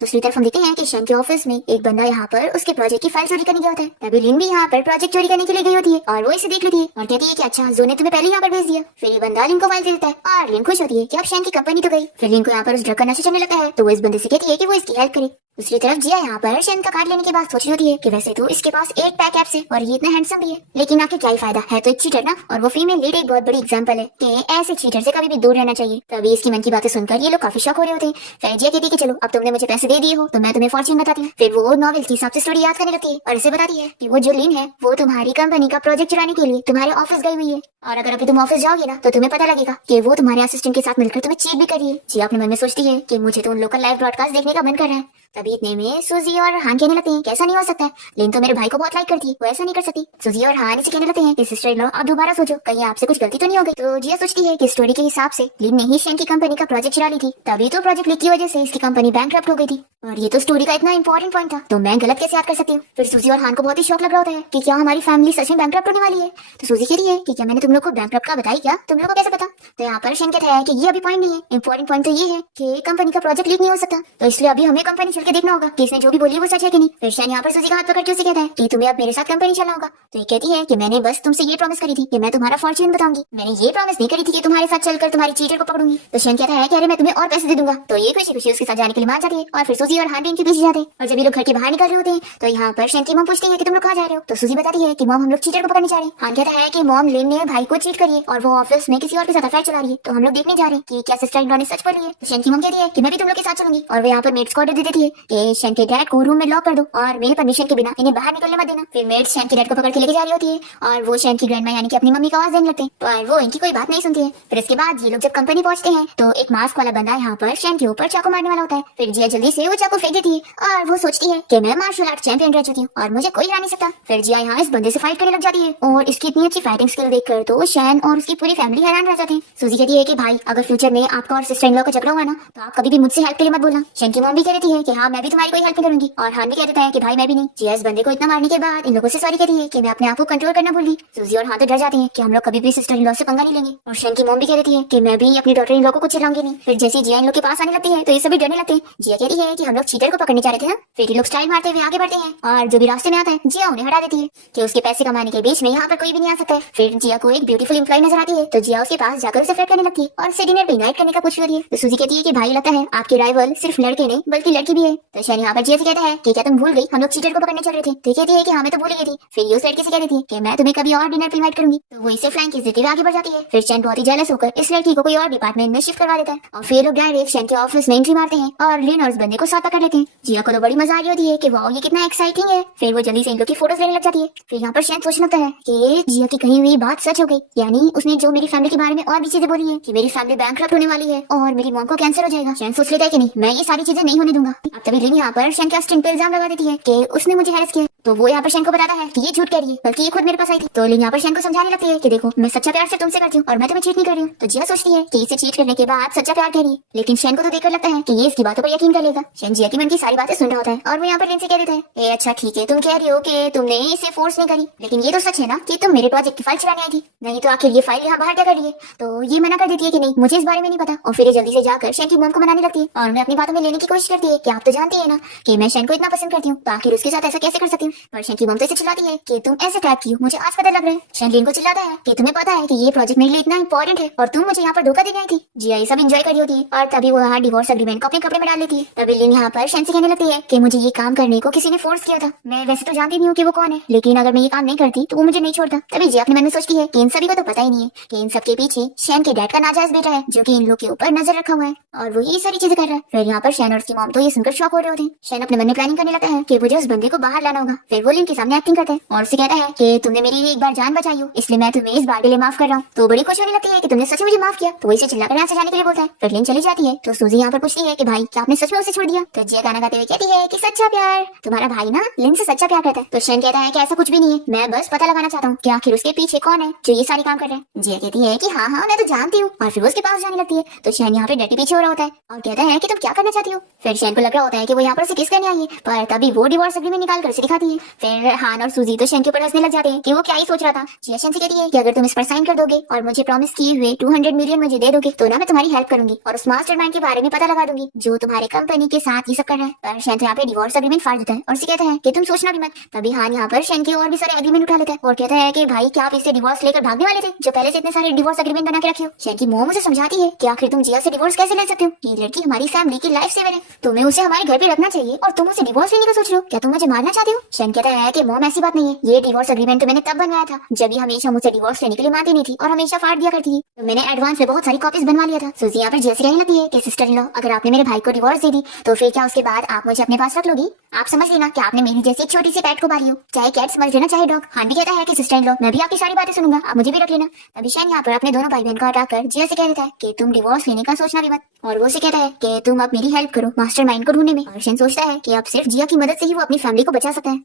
दूसरी तरफ हम देखते हैं कि शेन के ऑफिस में एक बंदा यहाँ पर उसके प्रोजेक्ट की फाइल चोरी करने गया होता है। तभी लिन भी यहाँ पर प्रोजेक्ट चोरी करने के लिए गई होती है और वो इसे देख लेती है और कहती है कि अच्छा जो ने तुम्हें पहले यहाँ पर भेज दिया। फिर ये बंदा लिन को फाइल दे देता है और लिन खुश होती है कि अब शेन की कंपनी तो गई। फिर लिन को यहाँ पर उस ड्रग का नशा चढ़ने लगता है तो वो इस बंदे से कहती है कि वो इसकी हेल्प करे। दूसरी तरफ जिया यहाँ पर शेन का कार्ड लेने के बाद सोच रही होती है कि वैसे तो इसके पास 8 पैक एप्स है और ये इतना हैंडसम भी है, लेकिन आखिर क्या ही फायदा है, तो एक चीटर ना। और वो फीमेल लीड एक बहुत बड़ी एग्जांपल है कि ऐसे चीटर से कभी भी दूर रहना चाहिए। तभी इसकी मन की बातें सुनकर ये लोग काफी शॉक हो रहे होते हैं। फिर जिया कहती है कि चलो अब तुमने मुझे पैसे दे दिए हो तो मैं तुम्हें फॉर्च्यून बताती हूँ। फिर वो नॉवेल की सबसे स्टोरी याद करने लगती है और इसे बताती है कि वो जो लिन है वो तुम्हारी कंपनी का प्रोजेक्ट चुराने के लिए तुम्हारे ऑफिस गई हुई है और अगर अभी तुम ऑफिस जाओगे ना तो तुम्हें पता लगेगा कि वो तुम्हारे असिस्टेंट के साथ मिलकर तुम्हें चीट भी कर रही है। जी अपने मन में सोचती है कि मुझे तो उन लोग का लाइव ब्रॉडकास्ट देखने का मन कर रहा है। तभी इतने में सूजी और हान कहने लगते हैं कैसा नहीं हो सकता है, लिन तो मेरे भाई को बहुत लाइक करती है, वो ऐसा नहीं कर सकती। सूजी और हान इसे कहने लगते हैं कि सिस्टर इन लॉ अब दोबारा सोचो कहीं आपसे कुछ गलती तो नहीं हो गई। तो जिया सोचती है कि स्टोरी के हिसाब से लिन ने ही शेन की कंपनी का प्रोजेक्ट चुरा ली थी, तभी तो प्रोजेक्ट लीक की वजह से इसकी कंपनी बैंकरप्ट हो गई थी और ये तो स्टोरी का इतना इंपॉर्टेंट पॉइंट था तो मैं गलत कैसे याद कर सकती हूँ। फिर सूजी और हान को बहुत ही शौक लग रहा होता है कि क्या हमारी फैमिली सच में बैंकरप्ट होने वाली है। तो सूजी कह रही है कि क्या मैंने तुम लोग को बैंकरप्ट का बताई, क्या तुम लोग को कैसे पता। तो यहाँ पर शेन कहता है कि ये अभी पॉइंट नहीं है, इंपॉर्टेंट पॉइंट तो ये है कि कंपनी का प्रोजेक्ट लीक नहीं हो सकता, तो इसलिए अभी हमें कंपनी चल के देखना होगा कि इसने जो भी बोली है वो सच है कि नहीं। फिर शेन यहाँ पर सूजी का हाथ पकड़ के उसे कहता है कि तुम्हें अब मेरे साथ कंपनी चलना होगा। तो ये कहती है कि मैंने बस तुमसे ये प्रॉमिस करी थी कि मैं तुम्हारा फॉर्च्यून बताऊंगी, मैंने ये प्रॉमिस नहीं करी थी कि तुम्हारे साथ चलकर तुम्हारी चीटर को पकड़ूंगी। तो शेन कहता है कि अरे मैं तुम्हें और पैसे दे दूंगा। तो ये खुशी खुशी उसके साथ जाने के लिए मान जाती है और फिर सूजी और हान भी इनके पीछे जाते हैं। और जब ये लोग घर के बाहर निकल रहे होते हैं तो यहाँ पर शेन की मॉम पूछती है कि तुम लोग कहाँ जा रहे हो। तो सूजी बताती है कि मॉम हम लोग चीटर को पकड़ने जा रहे हैं। हान कहता है कि मॉम लिन ने भाई को चीट करी है और वो ऑफिस में किसी और के साथ अफेयर चला रही है, तो हम लोग देखने जा रहे हैं कि क्या सिस्टर इन लॉ ने सच बोली है। तो शेन की मॉम कहती है कि मैं भी तुम लोग के साथ चलूंगी और वो यहाँ पर मेड्स को ऑर्डर दे देती है कि शेन के डैड को रूम में लॉक कर दो और मेरे परमिशन के बिना इन्हें बाहर निकलने मत देना। फिर मेड्स शेन के डैड को पकड़ के लेके जा रही होती है और वो शेन की ग्रैंडमा यानी कि अपनी मम्मी का आवाज देने लगते हैं, पर वो इनकी कोई बात नहीं सुनती है। फिर इसके बाद ये लोग जब कंपनी पहुंचते हैं तो एक मास्क वाला बंदा यहाँ पर शेन के ऊपर चाकू मारने वाला होता है। फिर जिया जल्दी से वो चाकू फेंक देती है और वो सोचती है कि मैं मार्शल आर्ट चैंपियन रह चुकी हूँ और मुझे कोई हरा नहीं सकता। फिर जिया यहाँ इस बंदे से फाइट करने लग जाती है और इसकी इतनी अच्छी फाइटिंग स्किल देखकर तो शेन और उसकी पूरी फैमिली हैरान रह जाते हैं। सूजी कहती है कि भाई अगर फ्यूचर में आपका और सिस्टर इन लॉ का झगड़ा हुआ ना तो आप कभी भी मुझसे हेल्प के लिए मत बोलना। शेन की मॉम भी कह रही है कि हाँ मैं भी तुम्हारी कोई हेल्प नहीं करूंगी और हान भी कह देता है कि भाई मैं भी नहीं। जिया इस बंदे को इतना मारने के बाद इन लोगों से सॉरी कहती है कि मैं अपने आप को कंट्रोल करना भूल गई। सूजी और हान तो डर जाते हैं कि हम लोग कभी भी सिस्टर इन लॉ से पंगा नहीं लेंगे और शेन की मॉम भी कह देती है कि मैं भी अपनी डॉटर इन लॉ को कुछ चिल्लाऊंगी नहीं। फिर जैसे जिया इन लोग के पास आने लगती है तो ये सभी डरने लगते हैं। जिया कह रही है कि हम लोग चीटर को पकड़ने जा रहे थे ना। फिर ये लोग स्टाइल मारते हुए आगे बढ़ते हैं और जो भी रास्ते में आता है जिया उन्हें हटा देती है कि उसके पैसे कमाने के बीच में यहाँ पर कोई भी नहीं आ सकता है। फिर जिया को एक ब्यूटीफुल एम्प्लॉय नजर आती है तो जिया उसके पास जाकर उसे फ्लर्ट करने लगती है और उसे डिनर पे इनवाइट करने का पूछ रही है। तो सूजी कहती है कि भाई लगता है आपके राइवल सिर्फ लड़के नहीं बल्कि लड़की भी है। तो शेन यहाँ पर जिया से कहता है कि क्या तुम भूल गई हम लोग चीटर को पकड़ने चल रहे थे। तो कहती है कि हाँ मैं तो भूल गई थी। फिर ये उस लड़के से कह देती है कि मैं तुम्हें कभी और डिनर पे इनवाइट करूंगी। तो वो इसे फ्लैंक देते हुए आगे बढ़ जाती है। फिर शेन बहुत ही जेलस होकर इस लड़की को कोई और डिपार्टमेंट में शिफ्ट करवा देता है और फिर लोग डायरेक्ट शेन के ऑफिस में एंट्री मारते हैं और लिन और उस बंदे को साथ पकड़ लेते हैं। जिया को तो बड़ी मजा आ रही होती है कि वाओ ये कितना एक्साइटिंग है। फिर वो जल्दी से इन लोग की फोटोज लेने लग जाती है। फिर यहाँ पर शेन सोचने लगता है कि जिया की कही हुई बात सच हो गई, यानी उसने जो मेरी फैमिली के बारे में और भी चीजें बोली है कि मेरी फैमिली बैंकरप्ट होने वाली है और मेरी मॉम को कैंसर हो जाएगा। शेन सोच लेता है कि नहीं मैं ये सारी चीजें नहीं होने दूंगा। अब तभी लिन यहाँ पर शेन के असिस्टेंट पे इल्जाम लगा देती है कि उसने मुझे हैरेस किया। तो वो यहाँ पर शेन को बताता है कि ये झूठ कह रही है बल्कि ये खुद मेरे पास आई थी। तो लिन यहाँ पर शेन को समझाने लगती है कि देखो मैं सच्चा प्यार सिर्फ तुमसे करती हूँ और मैं तुम्हें चीट नहीं कर रही हूँ। तो जिया सोचती है कि इसे चीट करने के बाद सच्चा प्यार कह रही है, लेकिन शेन को तो देखकर लगता है कि ये इसकी बातों पर यकीन कर लेगा। शेन जिया की मन की सारी बातें सुन रहा होता है और वो यहाँ पर लिन से कह देता है अच्छा ठीक है तुम कह रही हो कि तुमने इसे फोर्स नहीं करी, लेकिन ये तो सच है ना कि तुम मेरे प्रोजेक्ट की फाइल चुराने आई थी, नहीं तो आखिर ये फाइल यहाँ बाहर क्या कर रही है। तो ये मना कर देती है कि नहीं मुझे इस बारे में नहीं पता और फिर ये जल्दी से जाकर शेन की मॉम को मनाने लगती है और उन्हें अपनी बातों में लेने की कोशिश करती है कि आप तो जानती है ना कि मैं शेन को इतना पसंद करती हूँ, तो आखिर उसके साथ ऐसा कैसे कर सकती हूँ। पर शेन की मॉम तो इसे चिल्लाती है कि तुम ऐसे टाइप की हो, मुझे आज पता लग रहा है। शेन लिन को चिल्लाता है कि तुम्हें पता है कि ये प्रोजेक्ट मेरे लिए इतना इंपॉर्टेंट है और तुम मुझे यहाँ पर धोखा देने आई थी। जिया ये सब एंजॉय करी होती है और तभी वो यहाँ डिवोर्स एग्रीमेंट को अपने कपड़े में डाल लेती है। तभी लिन यहाँ पर शेन से कहने लगती है कि मुझे ये काम करने को किसी ने फोर्स किया था, मैं वैसे तो जानती नहीं हूँ कि वो कौन है, लेकिन अगर मैं ये काम नहीं करती तो वो मुझे नहीं छोड़ता। तभी जिया अपने मन में सोचती है कि इन सभी को तो पता ही नहीं है कि इन सबके पीछे शेन के डैड का नाजायज बेटा है जो कि इन लोग के ऊपर नजर रखा हुआ है और वो ये सारी चीजें कर रहा है। फिर यहाँ पर शेन और उसकी मॉम तो ये सुनकर शॉक हो रहे होते हैं। शेन अपने मन में प्लानिंग करने लगता है कि मुझे उस बंदे को बाहर लाना होगा। फिर वो लिन के सामने एक्टिंग करता है और उससे कहता है कि तुमने मेरी एक बार जान बचाई हो इसलिए मैं तुम्हें इस बार के लिए माफ कर रहा हूँ। तो बड़ी खुशी होने लगती है कि तुमने सच में मुझे माफ किया। तो वो इसे चिल्लाकर यहाँ से जाने के लिए बोलता है। फिर लिन चली जाती है तो सूजी यहाँ पर पूछती है कि भाई क्या आपने सच में उसे छोड़ दिया। तो जिया गाना गाते हुए कहती है कि सच्चा प्यार, तुम्हारा भाई ना लिन से सच्चा प्यार करता है। तो शेन कहता है कि ऐसा कुछ भी नहीं है, मैं बस पता लगाना चाहता हूँ कि आखिर उसके पीछे कौन है जो ये सारी काम कर रहे हैं। जिया कहती है कि हाँ मैं तो जानती हूँ और फिर उसके पास जाने लगती है। तो शेन यहाँ पे डटी पीछे हो रहा होता है और कहता है कि तुम क्या करना चाहती हो। फिर शेन को लग रहा होता है कि वो यहाँ पर उसे किस करने आई है, पर तभी वो डिवोर्स एग्रीमेंट निकाल कर उसे दिखाती जाती है। फिर हान और सूजी तो शेन के ऊपर हंसने लग जाते हैं कि वो क्या ही सोच रहा था। जिया शेन से कहती है कि अगर तुम इस पर साइन कर दोगे और मुझे प्रॉमिस किए हुए 200 मिलियन मुझे दे दोगे तो ना मैं तुम्हारी हेल्प करूंगी और उस मास्टरमाइंड के बारे में पता लगा दूंगी जो तुम्हारे कंपनी के साथ ये सब कर रहा है। पर शेन तो यहाँ पे डिवोर्स एग्रीमेंट फाड़ देता है और उसे कहता है कि तुम सोचना भी मत। तभी हान यहाँ पर शेन के और भी सारे एग्रीमेंट उठा लेता है और कहता है कि भाई क्या आप इससे डिवोर्स लेकर भागने वाले थे जो पहले से इतने सारे डिवोर्स एग्रीमेंट बना के रखे हो। शेन की मॉम उसे समझाती है कि आखिर तुम जिया से डिवोर्स कैसे ले सकते हो, ये लड़की हमारी फैमिली की लाइफ सेवर है, तुम्हें उसे हमारे घर पे रखना चाहिए और तुम उसे डिवोर्स लेने का सोच रहे हो, क्या तुम मुझे मारना चाहते हो। शेन कहता है कि मॉम ऐसी बात नहीं है, ये डिवोर्स एग्रीमेंट तो मैंने तब बनवाया था जब ये हमेशा मुझसे डिवोर्स लेने के लिए मानती नहीं थी और हमेशा फाड़ दिया करती थी, तो मैंने एडवांस में बहुत सारी कॉपीज बनवा लिया था। सूजी यहाँ पर जैसे कहने लगती है कि सिस्टर इन लॉ अगर आपने मेरे भाई को डिवोर्स दे दी तो फिर क्या उसके बाद आप मुझे अपने पास रख लोगी। आप समझ लेना कि आपने मेरी जैसी एक छोटी सी पेट को पाली हो, चाहे कैट समझ लेना चाहे डॉग। हान भी कहता है कि सिस्टर इन लॉ मैं भी आपकी सारी बातें सुनूंगा, आप मुझे भी रख लेना। तभी शेन यहाँ पर अपने दोनों भाई बहन को हटाकर जिया से कह देता है कि तुम डिवोर्स लेने का सोचना भी मत और वो उसे कहता है कि तुम अब मेरी हेल्प करो मास्टरमाइंड को ढूंढने में। और शेन सोचता है कि अब सिर्फ जिया की मदद से ही वो अपनी फैमिली को बचा सकता है।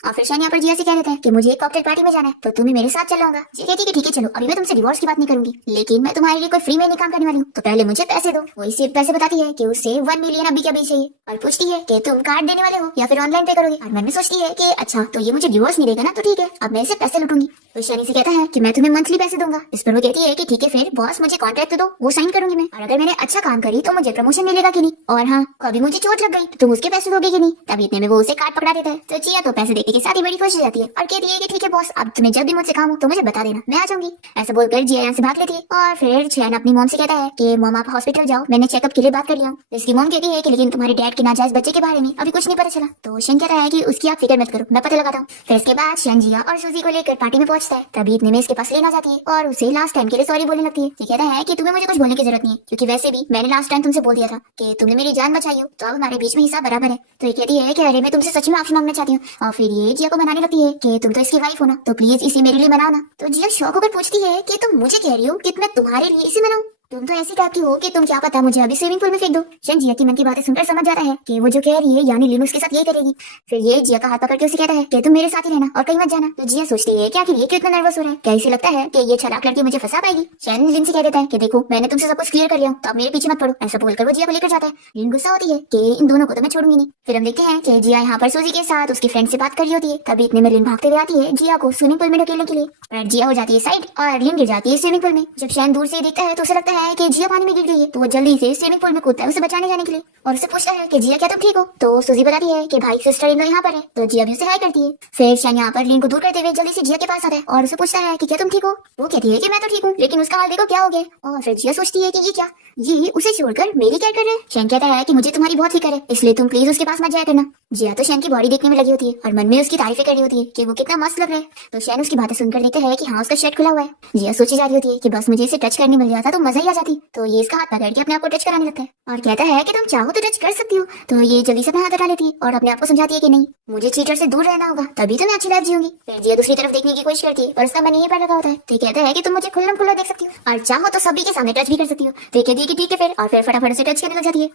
और फिर शेन यहाँ पर जिया से कह देता है कि मुझे एक कॉकटेल पार्टी में जाना है तो तुम्हें मेरे साथ चलाऊंगा। जिया कहती है कि ठीक है चलो, अभी मैं तुमसे डिवोर्स की बात नहीं करूंगी लेकिन मैं तुम्हारे लिए कोई फ्री में नहीं काम करने वाली हूँ, तो पहले मुझे पैसे दो। वो इसे पैसे बताती है कि उसे 1 मिलियन अभी के अभी चाहिए और पूछती है कि तुम कार्ड देने वाले हो या फिर ऑनलाइन पे करोगे। और मन में सोचती है कि अच्छा तो ये मुझे डिवोर्स नहीं देगा ना, तो ठीक है अब मैं इसे पैसे लूटूंगी। तो शेन से कहता है कि मैं तुम्हें मंथली पैसे दूंगा। इस पर वो कहती है कि ठीक है फिर बॉस मुझे कॉन्ट्रैक्ट दो, वो साइन करूंगी मैं, और अगर मैंने अच्छा काम करी तो मुझे प्रमोशन मिलेगा कि नहीं, और हाँ कभी मुझे चोट लग गई तो तुम उसके पैसे दोगे कि नहीं। तभी इतने में वो उसे कार्ड पकड़ा देता है। तो जिया तो पैसे देने के साथ ही बड़ी खुश हो जाती है और कहती है कि ठीक है बॉस अब तुम्हें जब भी मुझसे काम हो तो मुझे बता देना, मैं आ जाऊंगी। ऐसा बोलकर जिया यहाँ से भाग लेती है और फिर शेन अपनी मॉम से कहता है कि मॉम आप हॉस्पिटल जाओ, मैंने चेकअप के लिए बात कर लिया। इसकी मॉम कहती है कि लेकिन तुम्हारे डैड के नाजायज बच्चे के बारे में अभी कुछ नहीं पता चला। तो शेन कहता है कि उसकी आप फिक्र मत करो, मैं पता लगाता हूँ। फिर इसके बाद शेन जिया और सूजी को लेकर पार्टी में पहुंचता है। तभी इतने में इसके पास लेना जाती है और उसे लास्ट टाइम के लिए सॉरी बोलने लगती है। ये कहता है कि तुम्हें मुझे कुछ बोलने की जरूरत नहीं है क्योंकि वैसे भी मैंने लास्ट टाइम तुमसे बोल दिया था कि तुमने मेरी जान बचाई हो, तो अब हमारे बीच में हिस्सा बराबर है। तो ये कहती है कि अरे मैं तुमसे सच में माफी मांगना चाहती हूँ। और फिर ये जिया को मनाने लगती है कि तुम तो इसकी वाइफ हो ना, तो प्लीज इसे मेरे लिए मनाओ ना। तो जिया शौक होकर पूछती है कि तुम मुझे कह रही हो कि मैं तुम्हारे लिए इसे मनाऊं, तुम तो ऐसी टाइप की हो कि तुम क्या पता मुझे अभी स्विमिंग पूल में फेंक दो। शेन जिया की मन की बातें सुनकर समझ जाता है कि वो जो कह रही है यानी लिन उसके साथ यही करेगी। फिर ये जिया का हाथ पकड़ के उसे कहता है कि तुम मेरे साथ ही रहना और कहीं मत जाना। तो जिया सोचती है कि आखिर ये क्यों इतना नर्वस हो रहा है, क्या इसे लगता है कि ये चालाक लड़की मुझे फंसा पाएगी। शेन लिन से कह देता है कि देखो मैंने तुमसे सब कुछ क्लियर कर लिया, तो अब मेरे पीछे मत पड़ो। ऐसा बोलकर वो जिया को लेकर जाता है। लिन गुस्सा होती है कि इन दोनों को तो मैं छोड़ूंगी नहीं। फिर हम देखते हैं कि जिया यहाँ पर सूजी के साथ उसकी फ्रेंड से बात कर रही होती है। तभी इतने में लिन भागते हुए आती है जिया को स्विमिंग पूल में ढकेलने के लिए, पर जिया हो जाती है साइड और लिन गिर जाती है स्विमिंग पूल में। जब शेन दूर से देखता है तो उसे लगता है कि जिया पानी में गिर गई है, तो वो जल्दी से स्विमिंग पूल में कूदता है उसे बचाने जाने के लिए और उसे पूछता है कि जिया क्या तुम ठीक हो। तो सूजी बताती है कि भाई सिस्टर इन यहाँ पर है, तो जिया भी उसे हाय करती है। फिर शेन यहाँ पर लिन को दूर करते हुए जल्दी से जिया के पास आता है और उसे पूछता है कि क्या तुम ठीक हो। वो कहती है कि मैं तो ठीक हूँ लेकिन उसका हाल देखो क्या हो गया। और फिर जिया सोचती है कि ये क्या, ये उसे छोड़कर मेरी क्या कर रहे हैं। शेन कहता है कि मुझे तुम्हारी बहुत फिक्र है इसलिए तुम प्लीज उसके पास मत जाया करना। जिया तो शेन की बॉडी देखने में लगी होती है और मन में उसकी तारीफें कर रही होती है कि वो कितना मस्त लग रहा है। तो शेन उसकी बातें सुनकर देखता है कि हाँ उसका शर्ट खुला हुआ है। जिया सोची जा रही होती है कि बस मुझे इसे टच करने मिल जाता तो मजा ही आ जाती। तो ये इसका हाथ पकड़ के अपने आप को टच कराने लगता है और कहता है कि तुम चाहो तो टच कर सकती हो। तो ये जल्दी से अपना हाथ हटा लेती है और अपने आप को समझाती है कि नहीं मुझे चीटर से दूर रहना होगा तभी तो मैं अच्छी लाइफ जीऊंगी। फिर जिया दूसरी तरफ देखने की कोशिश करती है और उसका मन यहीं पर लगा होता है। तो कहता है कि तुम मुझे खुल्लम खुल्ला देख सकती हो और चाहो तो सभी के सामने टच भी कर सकती हो। तो कहती है कि ठीक है फिर, और फिर फटाफट से टच करने लग जाती है।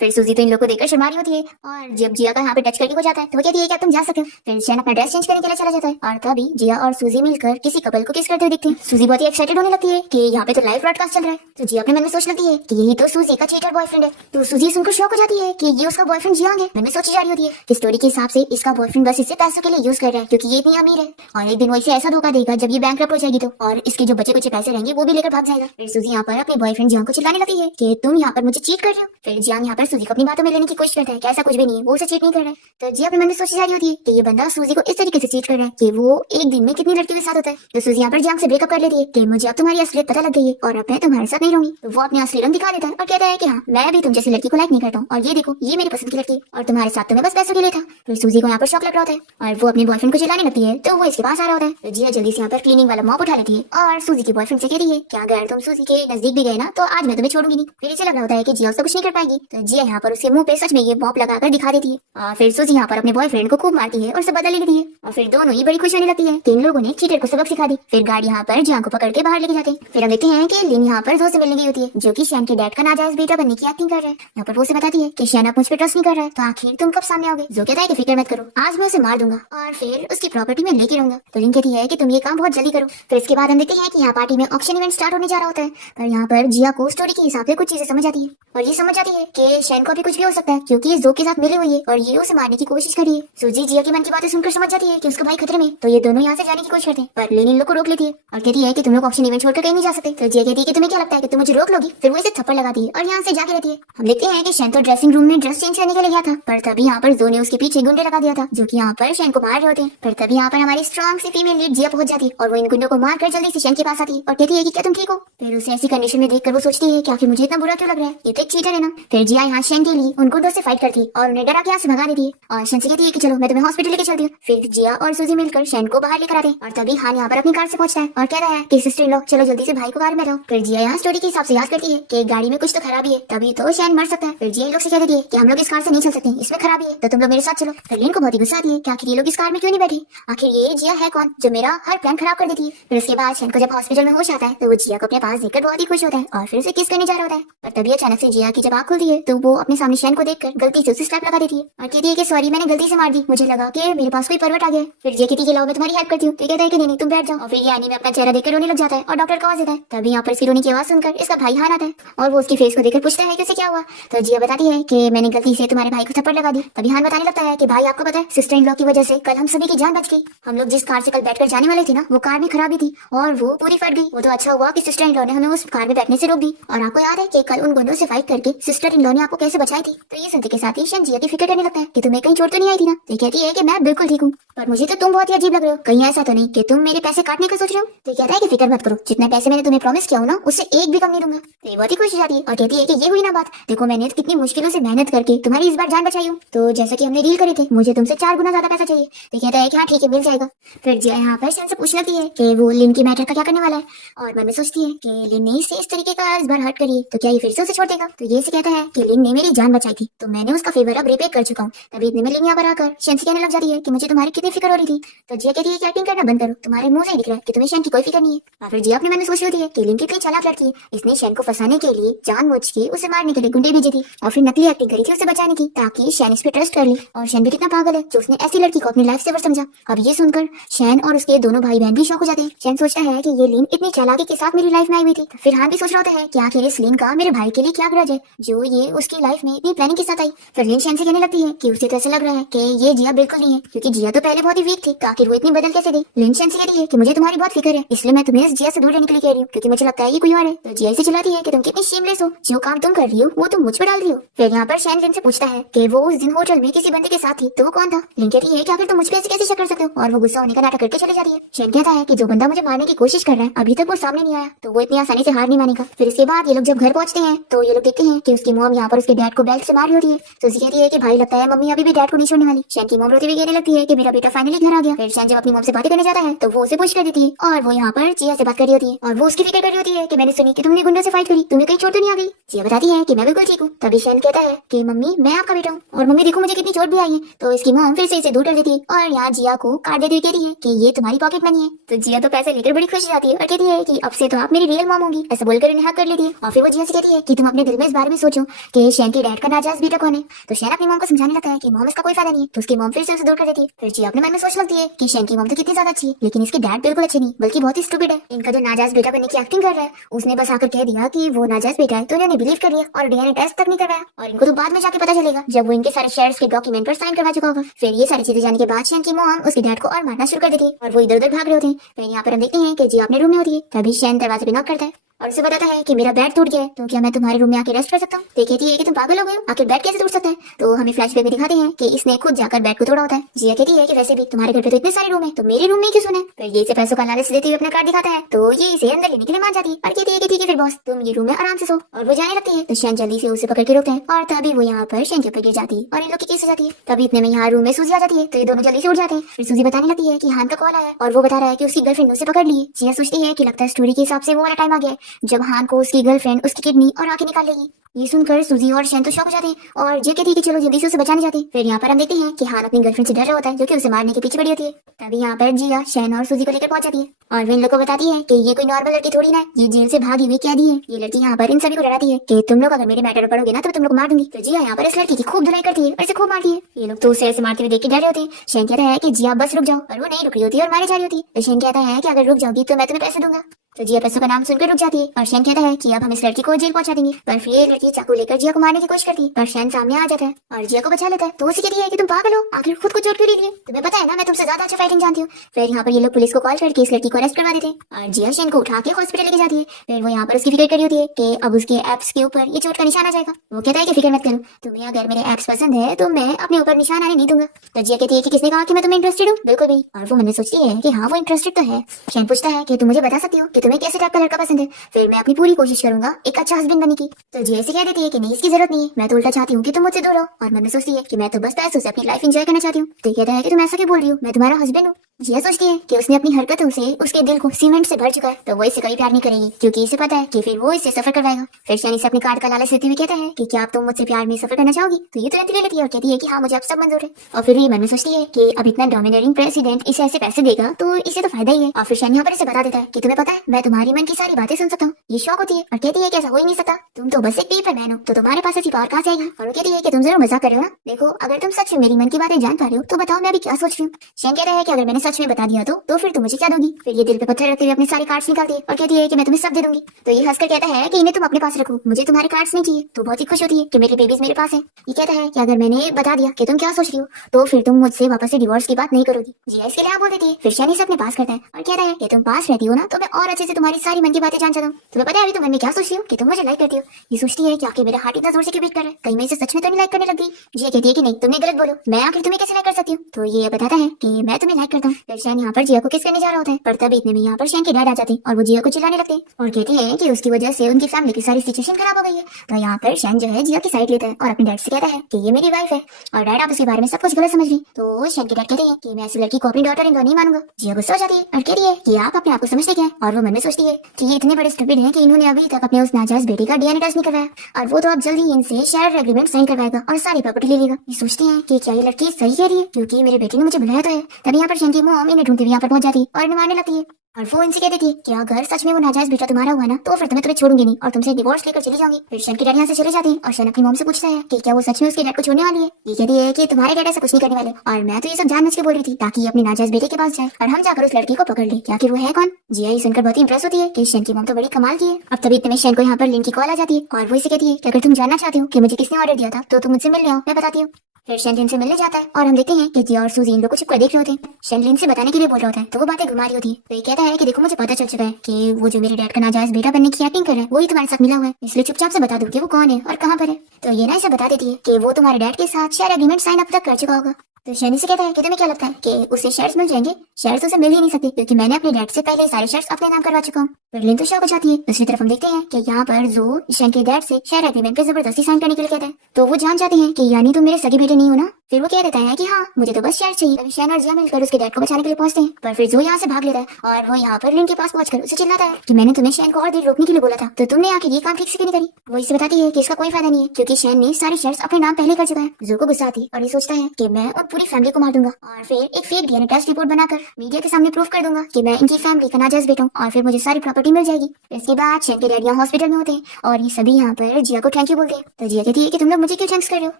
फिर सूजी तो इन लोग को देखकर शर्मा रही होती है और जब जिया का यहाँ पे टच करके हो जाता है तो वो कहती है कि अब तुम जा सकते हो। फिर शेन अपना ड्रेस चेंज करने के लिए चला जाता है और तभी जिया और सूजी मिलकर किसी कपल को किस करते हुए दिखते हैं। सूजी बहुत ही एक्साइटेड होने लगती है कि यहाँ पे तो लाइव ब्रॉडकास्ट चल रहा है। तो जिया अपने मन में सोच लगती है कि यही तो सूजी का चीटर बॉयफ्रेंड है। तो सूजी सुनकर शॉक हो जाती है कि ये उसका बॉयफ्रेंड जियांग है। मन में सोची जा रही होती है कि स्टोरी के हिसाब से इसका बॉयफ्रेंड बस इसे पैसों के लिए यूज कर रहा है क्योंकि ये इतनी अमीर है और एक दिन वो इसे ऐसा धोखा देगा जब ये बैंकरप्ट हो जाएगी तो, और इसके जो बचे कुछ पैसे रहेंगे वो भी लेकर भाग जाएगा। फिर सूजी यहाँ पर अपने बॉयफ्रेंड जियांग को चिल्लाने लगती है कि तुम यहाँ पर मुझे चीट कर रहे हो। फिर जियांग यहाँ पर सूजी को अपनी बातों में लेने की कोशिश करता है कि ऐसा कुछ भी नहीं है, वो उसे चीट नहीं कर रहा है। तो जिया अपने मन में सोची जा रही होती है कि ये बंदा सूजी को इस तरीके से चीट कर रहा है कि वो एक दिन में कितनी लड़कियों के साथ होता है। तो सूजी यहाँ पर जियांग से ब्रेकअप कर लेती है कि मुझे अब तुम्हारी असलियत पता लग गई है और अब मैं तुम्हारे साथ नहीं रहूंगी। तो वो अपने असली रंग दिखा देता है और कहता है कि हाँ मैं भी तुम जैसी लड़की को लाइक नहीं करता हूँ और ये देखो ये मेरी पसंद की लड़की और तुम्हारे साथ तो मैं बस पैसों के लिए था। फिर सूजी को यहाँ पर शौक लग रहा होता है और वो अपने बॉयफ्रेंड को चिल्लाने लगती है तो वो इसके पास आ रहा होता है। तो जिया जल्दी से यहाँ पर क्लीनिंग वाला मॉप उठा लेती है और सूजी के बॉयफ्रेंड से कहती है कि अगर तुम सूजी के नजदीक भी गए ना तो आज मैं तुम्हें छोड़ूंगी नहीं। फिर इसे लग रहा होता है कि जिया उससे कुछ नहीं कर पाएगी। तो जिया यहाँ पर उसके मुंह पे सच में ये मॉप लगाकर दिखा देती है और फिर सूजी यहाँ पर अपने बॉयफ्रेंड को खूब मारती है और उसे बदला लेती है और फिर दोनों ही बड़ी खुश होने लगती है कि इन लोगों ने चीटर को सबक सिखा दी। फिर गाड़ी यहाँ पर जियांग को पकड़ के बाहर लेके जाते हैं। फिर हम देखते हैं कि लिन यहाँ पर जो से मिलने गई होती है जो कि शेन के डैड का नाजायज बेटा बनने की एक्टिंग कर रहा है। यहाँ पर वो से बताती है कि शेन आप मुझ पर ट्रस्ट नहीं कर रहा है तो आखिर तुम कब सामने आओगे। जो कहता है कि फिक्र मत करो आज मैं उसे मार दूंगा और फिर उसकी प्रॉपर्टी में लेके रहूंगा। तो लिन कहती है कि तुम ये काम बहुत जल्दी करो। फिर इसके बाद हम देखते हैं कि यहाँ पार्टी में ऑक्शन इवेंट स्टार्ट होने जा रहा होता है पर यहाँ पर जिया को स्टोरी के हिसाब से कुछ चीजें समझ आती है और ये समझ आती है कि कि शैन को अभी कुछ भी हो सकता है क्योंकि ये जो के साथ मिली हुई है और ये उसे मारने की कोशिश कर रही है। सूजी जिया की मन की बातें सुनकर समझ जाती है कि उसका भाई खतरे में, तो ये दोनों यहाँ से जाने की कोशिश करते हैं, पर लिन इन लोग को रोक लेती है और कहती है कि तुम लोग ऑप्शन इवेंट छोड़कर कहीं नहीं जा सकते। तो जिया कहती है कि तुम्हें क्या लगता है कि तुम मुझे रोक लोगी? फिर वो इसे थप्पड़ लगाती है और यहाँ से जाके रहती है। हम देखते हैं कि शैन तो ड्रेसिंग रूम में ड्रेस चेंज करने के लिए गया था, पर तभी यहाँ पर जो ने उसके पीछे गुंडे लगा दिया था जो कि यहाँ पर शैन को मार रहे होते हैं। पर तभी यहाँ पर हमारी स्ट्रॉन्ग सी फीमेल लीड जिया पहुंच जाती है और वो इन गुंडों को मार कर जल्दी से शैन के पास आती है और कहती है कि क्या तुम ठीक हो? फिर उसे ऐसी कंडीशन में देखकर वो सोचती है कि आखिर मुझे इतना बुरा क्यों लग रहा है, ये तो एक चीटर है ना। फिर जिया यहाँ शैन के लिए उन गुंडों से फाइट करती है और उन्हें डरा के यहाँ से भगा देती है और शैन से कहती है कि चलो मैं तुम्हें हॉस्पिटल लेके चलती हूँ। फिर जिया और सूजी मिलकर शैन को बाहर लेकर आते हैं और तभी हान यहाँ पर अपनी कार से पहुंचता है और कहता है कि सिस्टर इन लॉ चलो जल्दी से भाई को कार में लाओ। फिर जिया यहाँ स्टोरी के हिसाब से याद करती है कि गाड़ी में कुछ तो खराबी है, तभी तो शैन मर सकता है। फिर जिया लोग से कह देती है कि हम लोग इस कार से नहीं चल सकते, इसमें खराबी है, तो तुम लोग मेरे साथ चलो। फिर लिन को बहुत ही गुस्सा आती है कि आखिर ये लोग इस कार में क्यों नहीं बैठी, आखिर ये जिया है कौन जो मेरा हर प्लान खराब कर देती है। फिर उसके बाद शैन को जब हॉस्पिटल में होश आता है तो वो जिया को अपने पास देखकर बहुत ही खुश होता है और फिर उसे किस करने जा रहा होता है। पर तभी अचानक से जिया की जब आँख खुलती है तो वो अपने सामने शैन को देखकर गलती से उसे स्लैप लगा देती है और कहती है कि सॉरी मैंने गलती से मार दी, मुझे लगा कि मेरे पास कोई परवट आ गया। फिर जिया कहती है कि लाओ मैं तुम्हारी हेल्प करती हूँ, तो कहता है कि नहीं तुम बैठ जाओ। और फिर ये आनी में अपना चेहरा देखकर रोने लग जाता है और डॉक्टर का आवाज देता है। तभी यहाँ पर इसकी रोने की आवाज सुनकर इसका भाई हान आता है और वो उसके फेस को देखकर पूछता है कि उसे क्या हुआ। तो जिया बताती है कि मैंने गलती से तुम्हारे भाई को थप्पड़ लगा दी। तभी हान बताने लगता है कि भाई आपको पता है सिस्टर इन लॉ की वजह से कल हम सभी की जान बच गई, हम लोग जिस कार से कल बैठकर जाने वाले थे ना वो कार में खराबी थी और वो पूरी फट गई। वो तो अच्छा हुआ कि सिस्टर इन लॉ ने हमें उस कार में बैठने से रोक दी। और आपको याद है कि कल उन गुंडों से फाइट करके सिस्टर इन लॉ ने आपको कैसे बचाई थी। तो ये सुनते के साथ ही शैन जिया की फिक्र करने लगता है कि तुम्हें कहीं चोट तो नहीं आई थी ना। तो कहती है कि मैं बिल्कुल ठीक हूँ, पर मुझे तो तुम बहुत ही अजीब लग रहे हो, कहीं ऐसा तो नहीं कि तुम मेरे पैसे काटने का सोच रहे हो। तो कहता है कि फिक्र मत करो, जितने पैसे मैंने तुम्हें प्रॉमिस किया हो ना उससे एक भी कम नहीं दूंगा। तो ये बहुत ही खुश हो जाती है और कहती है कि ये हुई ना बात, देखो मैंने कितनी मुश्किलों से मेहनत करके तुम्हारी इस बार जान बचाई हूँ, तो जैसा कि हमने डील करे थे मुझे तुमसे 4 गुना ज्यादा पैसा चाहिए। तो कहता है कि हाँ ठीक है मिल जाएगा। फिर जिया यहाँ पर शैन से पूछने लगती है कि वो लिन की मैटर का क्या करने वाला है और मन में सोचती है कि लिन ने इसे इस तरीके का इस बार हर्ट करी तो क्या ये फिर से उसे छोड़ देगा। तो ये से कहता है कि लिन ने मेरी जान बचाई थी तो मैंने उसका फेवर अब रिपे कर चुका हूँ। तभी इतने में लिन यहाँ पर आकर शैन से कहने लग जाती है कि मुझे तुम्हारी कितनी फिक्र हो रही थी। तो जिया कहती है कि एक्टिंग करना बंद करो, तुम्हारे मुंह से ही दिख रहा है कि तुम्हें शैन की कोई फिक्र नहीं है। और फिर जिया अपने मन में सोच रही होती है कि लिन कितनी चालाक लड़की है, इसने शैन को फंसाने के लिए जानबूझ के उसे मारने के लिए गुंडे भेजे थे और फिर नकली एक्टिंग करी थी उसे बचाने की ताकि शैन इस पे ट्रस्ट कर ले। और शैन भी कितना पागल है जो उसने ऐसी लड़की को अपनी लाइफ सेवर समझा। अब ये सुनकर शैन और उसके दोनों भाई बहन भी शौक हो जाते हैं। शैन सोचता है कि ये लिन इतनी चालाकी के साथ मेरी लाइफ में आई हुई थी। फिर हान भी सोच रहा होता है कि आखिर इस लिन का मेरे भाई के लिए क्या ग्रज है जो ये उसकी लाइफ में इतनी प्लानिंग के साथ आई। फिर लिन शैन से कहने लगती है कि उसे तो ऐसा लग रहा है कि ये जिया बिल्कुल नहीं है, क्योंकि जिया तो पहले बहुत ही वीक थी, तो आखिर वो इतनी बदल कैसे गई। लिन शैन से कहती है कि मुझे तुम्हारी बहुत फिक्र है, इसलिए मैं तुम्हें इस जिया से दूर रहने के लिए कह रही हूँ क्योंकि मुझे लगता है ये कोई और है। तो जिया से चिल्लाती है कि तुम कितनी शेमलेस हो, जो काम तुम कर रही हो वो तुम मुझ पर डाल रही हो। फिर यहाँ पर शैन लिन से पूछता है कि वो उस दिन होटल में किसी बंदे के साथ थी तो वो कौन था। लिन कहती है कि आखिर तुम मुझ पे ऐसे कैसे शक कर सकते हो और वो गुस्सा होने का नाटक करके चले जाती है। शैन कहता है कि जो बंदा मुझे मारने की कोशिश कर रहा है अभी तक वो सामने नहीं आया तो वो इतनी आसानी से हार नहीं मानेगा। फिर इसके बाद ये लोग जब घर पहुंचते हैं तो ये लोग देखते हैं कि उसकी मॉम यहाँ पर उसके डैड को बेल्ट से मार रही होती है। तो उसे कहती है कि भाई लगता है मम्मी अभी भी डैड को नहीं छोड़ने वाली। शैन की मॉम रोती हुई कहने लगती है कि मेरा बेटा फाइनली घर आ गया। फिर शैन जब अपनी मॉम से बातें करने जाता है तो वो उसे पुश कर देती है और वो यहाँ पर जिया से बात कर रही होती है और वो उसकी फिक्र कर रही होती है कि मैंने सुनी कि तुमने गुंडों से फाइट करी, तुम्हें कहीं चोट तो नहीं आ गई। जिया बताती है कि मैं बिल्कुल ठीक हूँ। तभी शैन कहता है कि मम्मी मैं आपका बेटा हूँ और मम्मी देखो मुझे कितनी चोट भी आई है। तो इसकी मॉम फिर से इसे दूर कर देती है और यहाँ जिया को काट देती हुई कहती है कि ये तुम्हारी पॉकेट मनी है। तो जिया तो पैसे लेकर बड़ी खुश हो जाती है और कहती है कि अब से तो आप मेरी रियल मॉम होंगी, ऐसा बोलकर उन्हें हक कर लेती है। और फिर वो जिया से कहती है कि तुम अपने दिल में इस बारे में सोचो कि शैन के डैड का नाजायज बेटा कौन है। तो शैन अपनी मॉम को समझाने लगता है कि मॉम इसका कोई फायदा नहीं है। तो उसकी मॉम फिर से उसे दूर कर देती है। फिर जिया अपने मन में सोच लगती है कि शैन की मॉम तो कितनी ज्यादा अच्छी है लेकिन इसके डैड बिल्कुल अच्छे नहीं बल्कि बहुत ही स्टूपिड है। इनका जो नाजायज बेटा बनने की एक्टिंग कर रहा है उसने बस आकर कह दिया कि वो नाजायज बेटा है तो इन्होंने बिलीव कर लिया और डीएनए टेस्ट तक नहीं करवाया और इनको तो बाद में जाके पता चलेगा जब वो इनके सारे शेयर्स के डॉक्यूमेंट पर साइन करवा चुका होगा। फिर ये सारी चीजें जाने के बाद शैन की मॉम उसके डैड को और मारना शुरू कर देती है और वो इधर उधर भाग रहे होते हैं। फिर यहाँ पर हम देखते हैं कि जिया अपने रूम में होती है। तभी शैन दरवाजे पे नॉक करता है और उसे बताता है कि मेरा बेड टूट गया है तो क्या मैं तुम्हारे रूम में आके रेस्ट कर सकता हूँ। तो कहती है कि तुम पागल हो गए हो, आखिर बेड कैसे टूट सकता है। तो हमें फ्लैशबैक में दिखाते हैं कि इसने खुद जाकर बेड को तोड़ा होता है। जिया कहती है कि वैसे भी तुम्हारे घर पे तो इतने सारे रूम है तो मेरे रूम में क्यों सोना है। फिर ये इसे पैसों का लालच देते हुए अपना कार्ड दिखाता है तो ये इसे अंदर लेने के लिए मान जाती है और कहती है कि ठीक है फिर बॉस तुम ये रूम में आराम से सो। और वो जाने लगती है तो शैन जल्दी से उसे पकड़ के रोकते हैं और तभी वो यहाँ पर शैन के ऊपर गिर जाती है और इन लोग की केस हो जाती है। तभी इतने में यहाँ रूम में सूजी आ जाती है तो ये दोनों जल्दी से उठ जाते हैं। फिर सूजी बताने लगती है कि हान का कॉल आया और वो बता रहा है कि उसकी गर्लफ्रेंड उसे पकड़ ली है। जिया सोचती है कि लगता है स्टोरी के हिसाब से वो वाला टाइम आ गया है जब हान को उसकी गर्लफ्रेंड उसकी किडनी और आंखें निकाल लेगी। ये सुनकर सूजी और शैन तो शॉक हो जाते हैं और जे कहती है कि चलो जल्दी से उसे बचाने जाते हैं। फिर यहाँ पर हम देखते हैं कि हान अपनी गर्लफ्रेंड से डर रहा होता है जो कि उसे मारने के पीछे पड़ी होती है। तभी यहाँ पर जिया शैन और सूजी को लेकर पहुंच जाती है और वे इन लोग को बताती है कि ये कोई नॉर्मल लड़की थोड़ी ना है, ये जेल से भागी हुई कैदी है। ये लड़की यहाँ पर इन सभी को डराती है कि तुम लोग अगर मेरे मैटर पड़ोगे ना तो तुम लोग मार दूंगी। तो जिया यहाँ पर इस लड़की की खूब धुलाई करती है और इसे खूब मारती है। ये लोग तो उसे ऐसे मारते हुए देख के डर रहे होते हैं। शैन कहता है कि जिया बस रुक जाओ और वो नहीं रुक रही होती है और मारे जा रही होती है। तो शैन कहता है कि अगर रुक जाओगी तो मैं तुम्हें पैसे दूंगा। तो जिया पैसों का नाम सुनकर रुक जाती है और शैन कहता है कि अब हम इस लड़की को जेल पहुंचा देंगे। पर फिर ये लड़की चाकू लेकर जिया को मारने की कोशिश करती है, पर शैन सामने आ जाता है और जिया को बचा लेता है। तो उसे कहती है कि तुम पागल हो, आखिर खुद को चोट क्यों लिए? तुम्हें पता है ना मैं तुमसे ज्यादा अच्छा फाइटिंग जानती हूँ। फिर यहाँ पर ये लोग पुलिस को कॉल करके इस लड़की को अरेस्ट करवा देते हैं और जिया शैन को उठा के हॉस्पिटल लेके जाती है। फिर वो यहाँ पर उसकी फिक्र करी होती है कि अब उसके एप्स के ऊपर ये चोट का निशान आ जाएगा। वो कहता है कि फिक्र मत करो, तुम्हें अगर मेरे एप्स पसंद है तो मैं अपने ऊपर निशान आने नहीं दूंगा। तो जिया कहती है कि किसने कहा कि मैं तुम्हें इंटरेस्टेड हूँ? बिल्कुल भी। और वो मन में सोचती है कि हाँ वो इंटरेस्टेड तो है। शैन पूछता है कि तुम मुझे बता सकती हो कि तुम्हें कैसे टाइप का लड़का पसंद है? फिर मैं अपनी पूरी कोशिश करूंगा एक अच्छा हस्बैंड बनने की। तो जिया से कह देती है कि नहीं इसकी जरूरत नहीं है, मैं तो उल्टा चाहती हूँ कि तुम मुझसे दूर हो। और मन में सोचती है कि मैं तो बस पैसों से अपनी लाइफ एंजॉय करना चाहती हूँ। तो कहता है कि तुम ऐसा क्यों बोल रही हो, मैं तुम्हारा हस्बैंड हूँ। जिया सोचती है कि उसने अपनी हरकतों से उसके दिल को सीमेंट से भर चुका है, तो वो इससे कभी प्यार नहीं करेगी क्योंकि इसे पता है कि फिर वो इससे सफर करवाएगा। फिर शैन इसे अपनी कार्ड का लालच देते हुए कहता है कि क्या आप तुम मुझसे प्यार में सफर करना चाहोगी? तो ये तुरंत ले लेती है और कहती है कि हाँ मुझे अब सब मंजूर है। और फिर ये मन में सोचती है कि अब इतना डोमिनेटिंग प्रेसिडेंट इसे ऐसे पैसे देगा तो इसे तो फायदा ही है। और फिर शैन यहाँ पर इसे बता देता है कि तुम्हें पता है मैं तुम्हारी मन की सारी बातें सुन सकता हूँ। ये शौक होती है और कहती है कि ऐसा हो ही नहीं सकता, तुम तो बस एक पेपर मैन हो, तो तुम्हारे पास ऐसी पावर कहाँ से आएगी? और वो कहती है कि तुम जरूर मजाक कर रहे हो ना, देखो अगर तुम सच में मेरी मन की बातें जान पा रहे हो तो बताओ मैं अभी क्या सोच रही हूँ। शैन कहता है कि अगर मैंने सच में बता दिया तो फिर तुम मुझे क्या दोगी? फिर ये दिल पे पत्थर रखते हुए अपने सारे कार्ड्स निकालती है और कहती है कि मैं तुम्हें सब दे दूंगी। तो ये हंसकर कहता है कि इन्हें तुम अपने पास रखो, मुझे तुम्हारे कार्ड्स नहीं चाहिए। तो बहुत ही खुश होती है कि मेरी बेबीज मेरे पास है। ये कहता है कि अगर मैंने बता दिया कि तुम क्या सोच रही हो तो फिर तुम मुझसे वापस से डिवोर्स की बात नहीं करोगी। जिया इसके लिए हाँ बोल देती है। फिर शैन इसे अपने पास करता है और कहता है कि तुम पास रहती हो ना तो मैं और अच्छे से तुम्हारी सारी मन की बातें जान सकता हूँ। तुम्हें पता है अभी तुम मन में क्या सोच रही हो कि तुम मुझे लाइक करती हो। ये सोचती है कि आखिर मेरा हार्ट इतना जोर से क्यों बीट कर रहा है, कहीं मैं इसे सच में तो नहीं लाइक करने लग गई। जिया कहती है कि नहीं तुमने गलत बोलो, मैं आखिर तुम्हें कैसे लाइक कर सकती हूँ? तो ये बताता है कि मैं तुम्हें लाइक करता हूँ। फिर शैन यहाँ पर जिया को किस करने जा रहा होता है, पर तभी इतने में यहाँ पर शैन के डैड आ जाते और वो जिया को चिल्लाने लगते और कहती है कि उसकी वजह से उनकी फैमिली की सारी सिचुएशन खराब हो गई है। तो यहाँ पर शैन जो है जिया की साइड लेता है और अपने डैड से कहता है कि ये मेरी वाइफ है और डैड आप उसके बारे में सब कुछ गलत समझ रही। तो शैन के डैड कहते हैं कि मैं ऐसी लड़की को अपनी डॉटर इन लॉ नहीं मानूंगा। जिया गुस्सा हो जाती है और कहती है कि आप अपने आप को समझते क्या है? और वो मन में सोचती है कि ये इतने बड़े स्टूपिड हैं कि इन्होंने अभी तक अपने उस नाजायज बेटे का डीएनए टेस्ट नहीं करवाया और वो तो अब जल्दी इनसे शेयर एग्रीमेंट साइन करवाएगा और सारी प्रॉपर्टी ले लेगा। ये सोचती है कि क्या ये लड़की सही कह रही है क्योंकि मेरे बेटे ने मुझे बुलाया तो है। तभी यहाँ पर शैन की मॉम इन्हें ढूंढते हुए यहाँ पर पहुंच जाती है और इन्हें मारने लगती है और वो इनसे कह देती है कि अगर सच में वो नाजायज बेटा तुम्हारा हुआ ना तो फिर तुम्हें छोड़ूंगी नहीं और तुमसे डिवोर्स लेकर चली जाऊंगी। फिर शैन के डैड यहाँ से चले जाते हैं और शैन अपनी मॉम से पूछता है कि क्या वो सच में उसके डैड को छोड़ने वाली है। ये कहती है कि तुम्हारे डैड ऐसा कुछ नहीं करने वाले और मैं तो ये सब जानबूझ के बोल रही थी ताकि ये अपने नाजायज बेटे के पास जाए और हम जाकर उस लड़की को पकड़ ले कि आखिर वो है कौन। जिया ये सुनकर बहुत ही इंप्रेस होती है कि शैन की मॉम तो बड़ी कमाल की है। अब तभी इतने में शैन को यहाँ पर लिन की कॉल आ जाती है और वो इसे कहती है कि अगर तुम जानना चाहते हो कि मुझे किसने ऑर्डर दिया था तो तुम मुझसे मिलने आओ, मैं बताती हूँ। फिर शैन लिन से मिलने जाता है और हम देखते हैं कि जिया और सूजी इन लोग को छुपकर देख रहे होते हैं। शैन लिन से बताने के लिए बोल रहा होता है तो वो बातें घुमा रही होती है। तो ये कहता है कि देखो मुझे पता चल चुका है कि वो जो मेरे डैड का नाजायज बेटा बनने की एक्टिंग कर रहा है वही तुम्हारे साथ मिला हुआ है, इसलिए चुपचाप से बता दो कि वो कौन है और कहाँ पर है। तो ये ना इसे बता देती है कि वो तुम्हारे डैड के साथ शेयर एग्रीमेंट साइन अब तक कर चुका होगा। तो शैनी से कहता है कि तुम्हें क्या लगता है कि उसे शेयर्स मिल जाएंगे? शेयर्स उसे मिल ही नहीं सकते क्योंकि मैंने अपने डैड से पहले सारे शेयर्स अपने नाम करवा चुका हूँ। फिर लिन तो शॉक हो जाती है। दूसरी तरफ हम देखते हैं कि यहाँ पर जो शैन के डैड से शेयर एग्रीमेंट पे जबरदस्ती साइन करने के लिए कहता है तो वो जान जाते हैं कि यानी तुम मेरे सगे बेटे नहीं हो ना। फिर वो कह देता है कि हाँ मुझे तो बस शेयर चाहिए। तभी शैन और जिया मिलकर उसके डैड को बचाने के लिए पहुंचते हैं पर फिर जो यहाँ से भाग लेता है और वो यहाँ पर लिन के पास पहुंचकर उसे चिल्लाता है कि मैंने तुम्हें शैन को और देर रोकने के लिए बोला था तो तुमने आके ये काम ठीक से क्यों नहीं करी। वो इसे बताती है कि इसका कोई फायदा नहीं है क्योंकि शैन ने सारे शेयर्स अपने नाम पहले कर चुका है। जो को गुस्सा आती है और ये सोचता है कि मैं उन पूरी फैमिली को मार दूंगा और फिर एक फेक डीएनए टेस्ट रिपोर्ट बनाकर मीडिया के सामने प्रूफ कर दूंगा कि मैं इनकी फैमिली का नाजायज बेटा हूँ और फिर मुझे सारी प्रॉपर्टी मिल जाएगी। इसके बाद शैन के डैड यहाँ हॉस्पिटल में होते हैं और ये सभी यहाँ पर जिया को थैंक यू बोलते हैं। तो जिया कहती है कि तुम लोग मुझे क्यों थैंक्स कर रहे हो।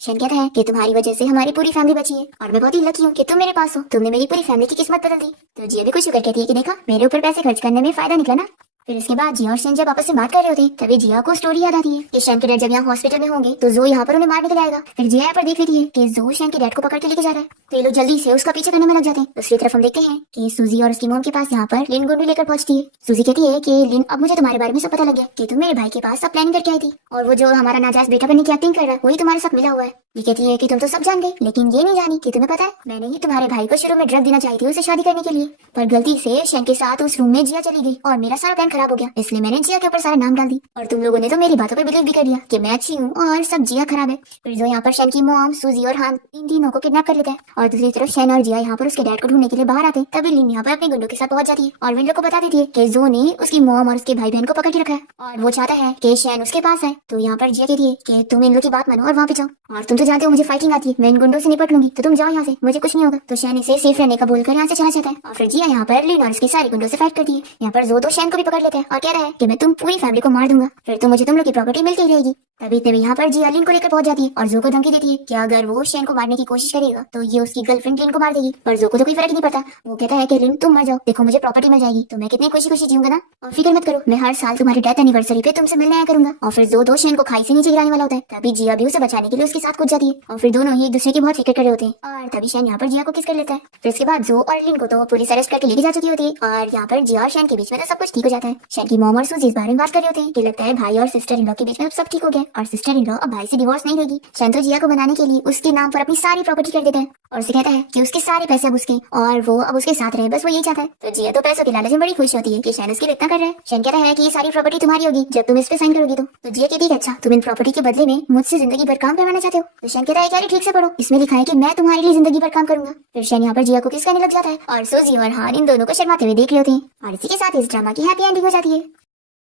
शैन कहता है कि तुम्हारी वजह से हमारी पूरी फैमिली बची है और मैं बहुत ही लकी हूँ कि तुम मेरे पास हो, तुमने मेरी पूरी फैमिली की किस्मत बदल दी। तो जिया भी खुश होकर कहती है कि देखा मेरे ऊपर पैसे खर्च करने में फायदा निकला ना। फिर इसके बाद जिया और शैन जब आपस में बात कर रहे होते हैं तभी जिया को स्टोरी याद आती है कि शैन के डैड जब यहाँ हॉस्पिटल में होंगे तो जो यहाँ पर उन्हें मारने के लिए आएगा। फिर जिया यहाँ पर देख लेती है कि जो शैन के डैड को पकड़ के लेके जा रहा है तो ये लोग जल्दी से उसका पीछे करने में लग जाते हैं। दूसरी तरफ हम देखते हैं कि सूजी और उसकी मॉम के पास यहाँ पर लिन गुंडू लेकर पहुंचती है। सूजी कहती है कि लिन अब मुझे तुम्हारे बारे में सब पता लग गया कि तुम मेरे भाई के पास सब प्लानिंग करके आई थी और वो जो हमारा नाजायज बेटा बनने की एक्टिंग कर रहा है वही तुम्हारे साथ मिला हुआ है। ये कहती है कि तुम तो सब जान गई लेकिन ये नहीं जानी कि तुम्हें पता है मैंने ही तुम्हारे भाई को शुरू में ड्रग देना चाही थी उसे शादी करने के लिए पर गलती से शैन के साथ उस रूम में जिया चली गई और मेरा सारा प्लान खराब हो गया इसलिए मैंने जिया के ऊपर सारा नाम डाल दी और तुम लोगों ने तो मेरी बातों पे बिलीव भी कर दिया कि मैं अच्छी हूँ और सब जिया खराब है। फिर जो यहाँ पर शैन की मॉम सूजी और हान इन तीनों को किडनैप कर लेता है और दूसरी तरफ शैन और जिया यहाँ पर उसके डैड को ढूंढने के लिए बाहर आते हैं। तभी लिन यहाँ पर अपने गुंडों के साथ पहुंच जाती है और विन लोग को बता देती है कि जो ने उसकी मॉम और उसके भाई बहन को पकड़ के रखा है और वो चाहता है कि शैन उसके पास है। तो यहाँ पर जिया कहती है कि तुम इन लोग की बात मानो और वहाँ पे जाओ और तुम तो जानते हो मुझे फाइटिंग आती है, मैं इन गुंडों से निपट लूंगी तो तुम जाओ यहाँ से, मुझे कुछ नहीं होगा। तो शैन इसे सेफ रहने का बोलकर यहाँ से चला जाता है और फिर जिया यहाँ पर लिन और उसके सारे गुंडों से फाइट करती है। यहाँ पर जो तो शैन को भी पकड़ लेता है और कह रहा है कि मैं तुम पूरी फैमिली को मार दूंगा, फिर तो मुझे तुम लोग की प्रॉपर्टी मिलती ही रहेगी। तभी इतने में यहाँ पर जिया लिन को लेकर पहुंच जाती है और जो को धमकी देती है कि अगर वो शेन को मारने की कोशिश करेगा तो ये उसकी गर्लफ्रेंड लिन को मार देगी। पर जो को तो कोई फर्क नहीं पड़ता, वो कहता है कि लिन तुम मर जाओ, देखो मुझे प्रॉपर्टी मिल जाएगी तो मैं कितनी खुशी खुशी जीऊंगा ना, और फिक्र मत करो, मैं हर साल तुम्हारी डेथ एनिवर्सरी पे तुमसे मिलने आया करूंगा। और फिर जो शेन को खाई से नीचे गिराने वाला होता है, तभी जिया भी उसे बचाने के लिए उसके साथ कूद जाती है और फिर दोनों ही एक दूसरे की बहुत फिक्र कर रहे होते हैं। और तभी शेन यहाँ पर जिया को किस कर लेता है। फिर इसके बाद जो और लिन को तो पुलिस अरेस्ट करके लेके जा चुकी होती है और यहाँ पर जिया और शेन के बीच में तो सब कुछ ठीक हो जाता है। शेन की मॉम और सूजी इस बारे में बात कर रहे होते हैं कि लगता है भाई और सिस्टर इन लॉ के बीच में सब ठीक हो गया और सिस्टर इन लॉ अब भाई से डिवोर्स नहीं लेगी। शेन तो जिया को बनाने के लिए उसके नाम पर अपनी सारी प्रॉपर्टी कर देता है और उसे कहता है कि उसके सारे पैसे अब उसके और वो अब उसके साथ रहे, बस वो यही चाहता है। तो जिया तो पैसों के लालच में बड़ी खुश होती है कि शेन उसके लिए इतना कर रहा है। शेन कहता है कि ये सारी प्रॉपर्टी तुम्हारी होगी जब तुम इस पे साइन करोगी। तो जिया कहती है अच्छा तुम इन प्रॉपर्टी के बदले में मुझसे जिंदगी भर काम करवाना चाहते हो। तो शेन कहता है कि ठीक से पढ़ो, इसमें लिखा है कि मैं तुम्हारे लिए जिंदगी भर काम करूंगा। फिर शेन यहाँ पर जिया को किस करने लग जाता है और सूजी और हान इन दोनों को शर्माते हुए देख रहे होते हैं और इसी के साथ इस ड्रामा की हैप्पी एंडिंग हो जाती है।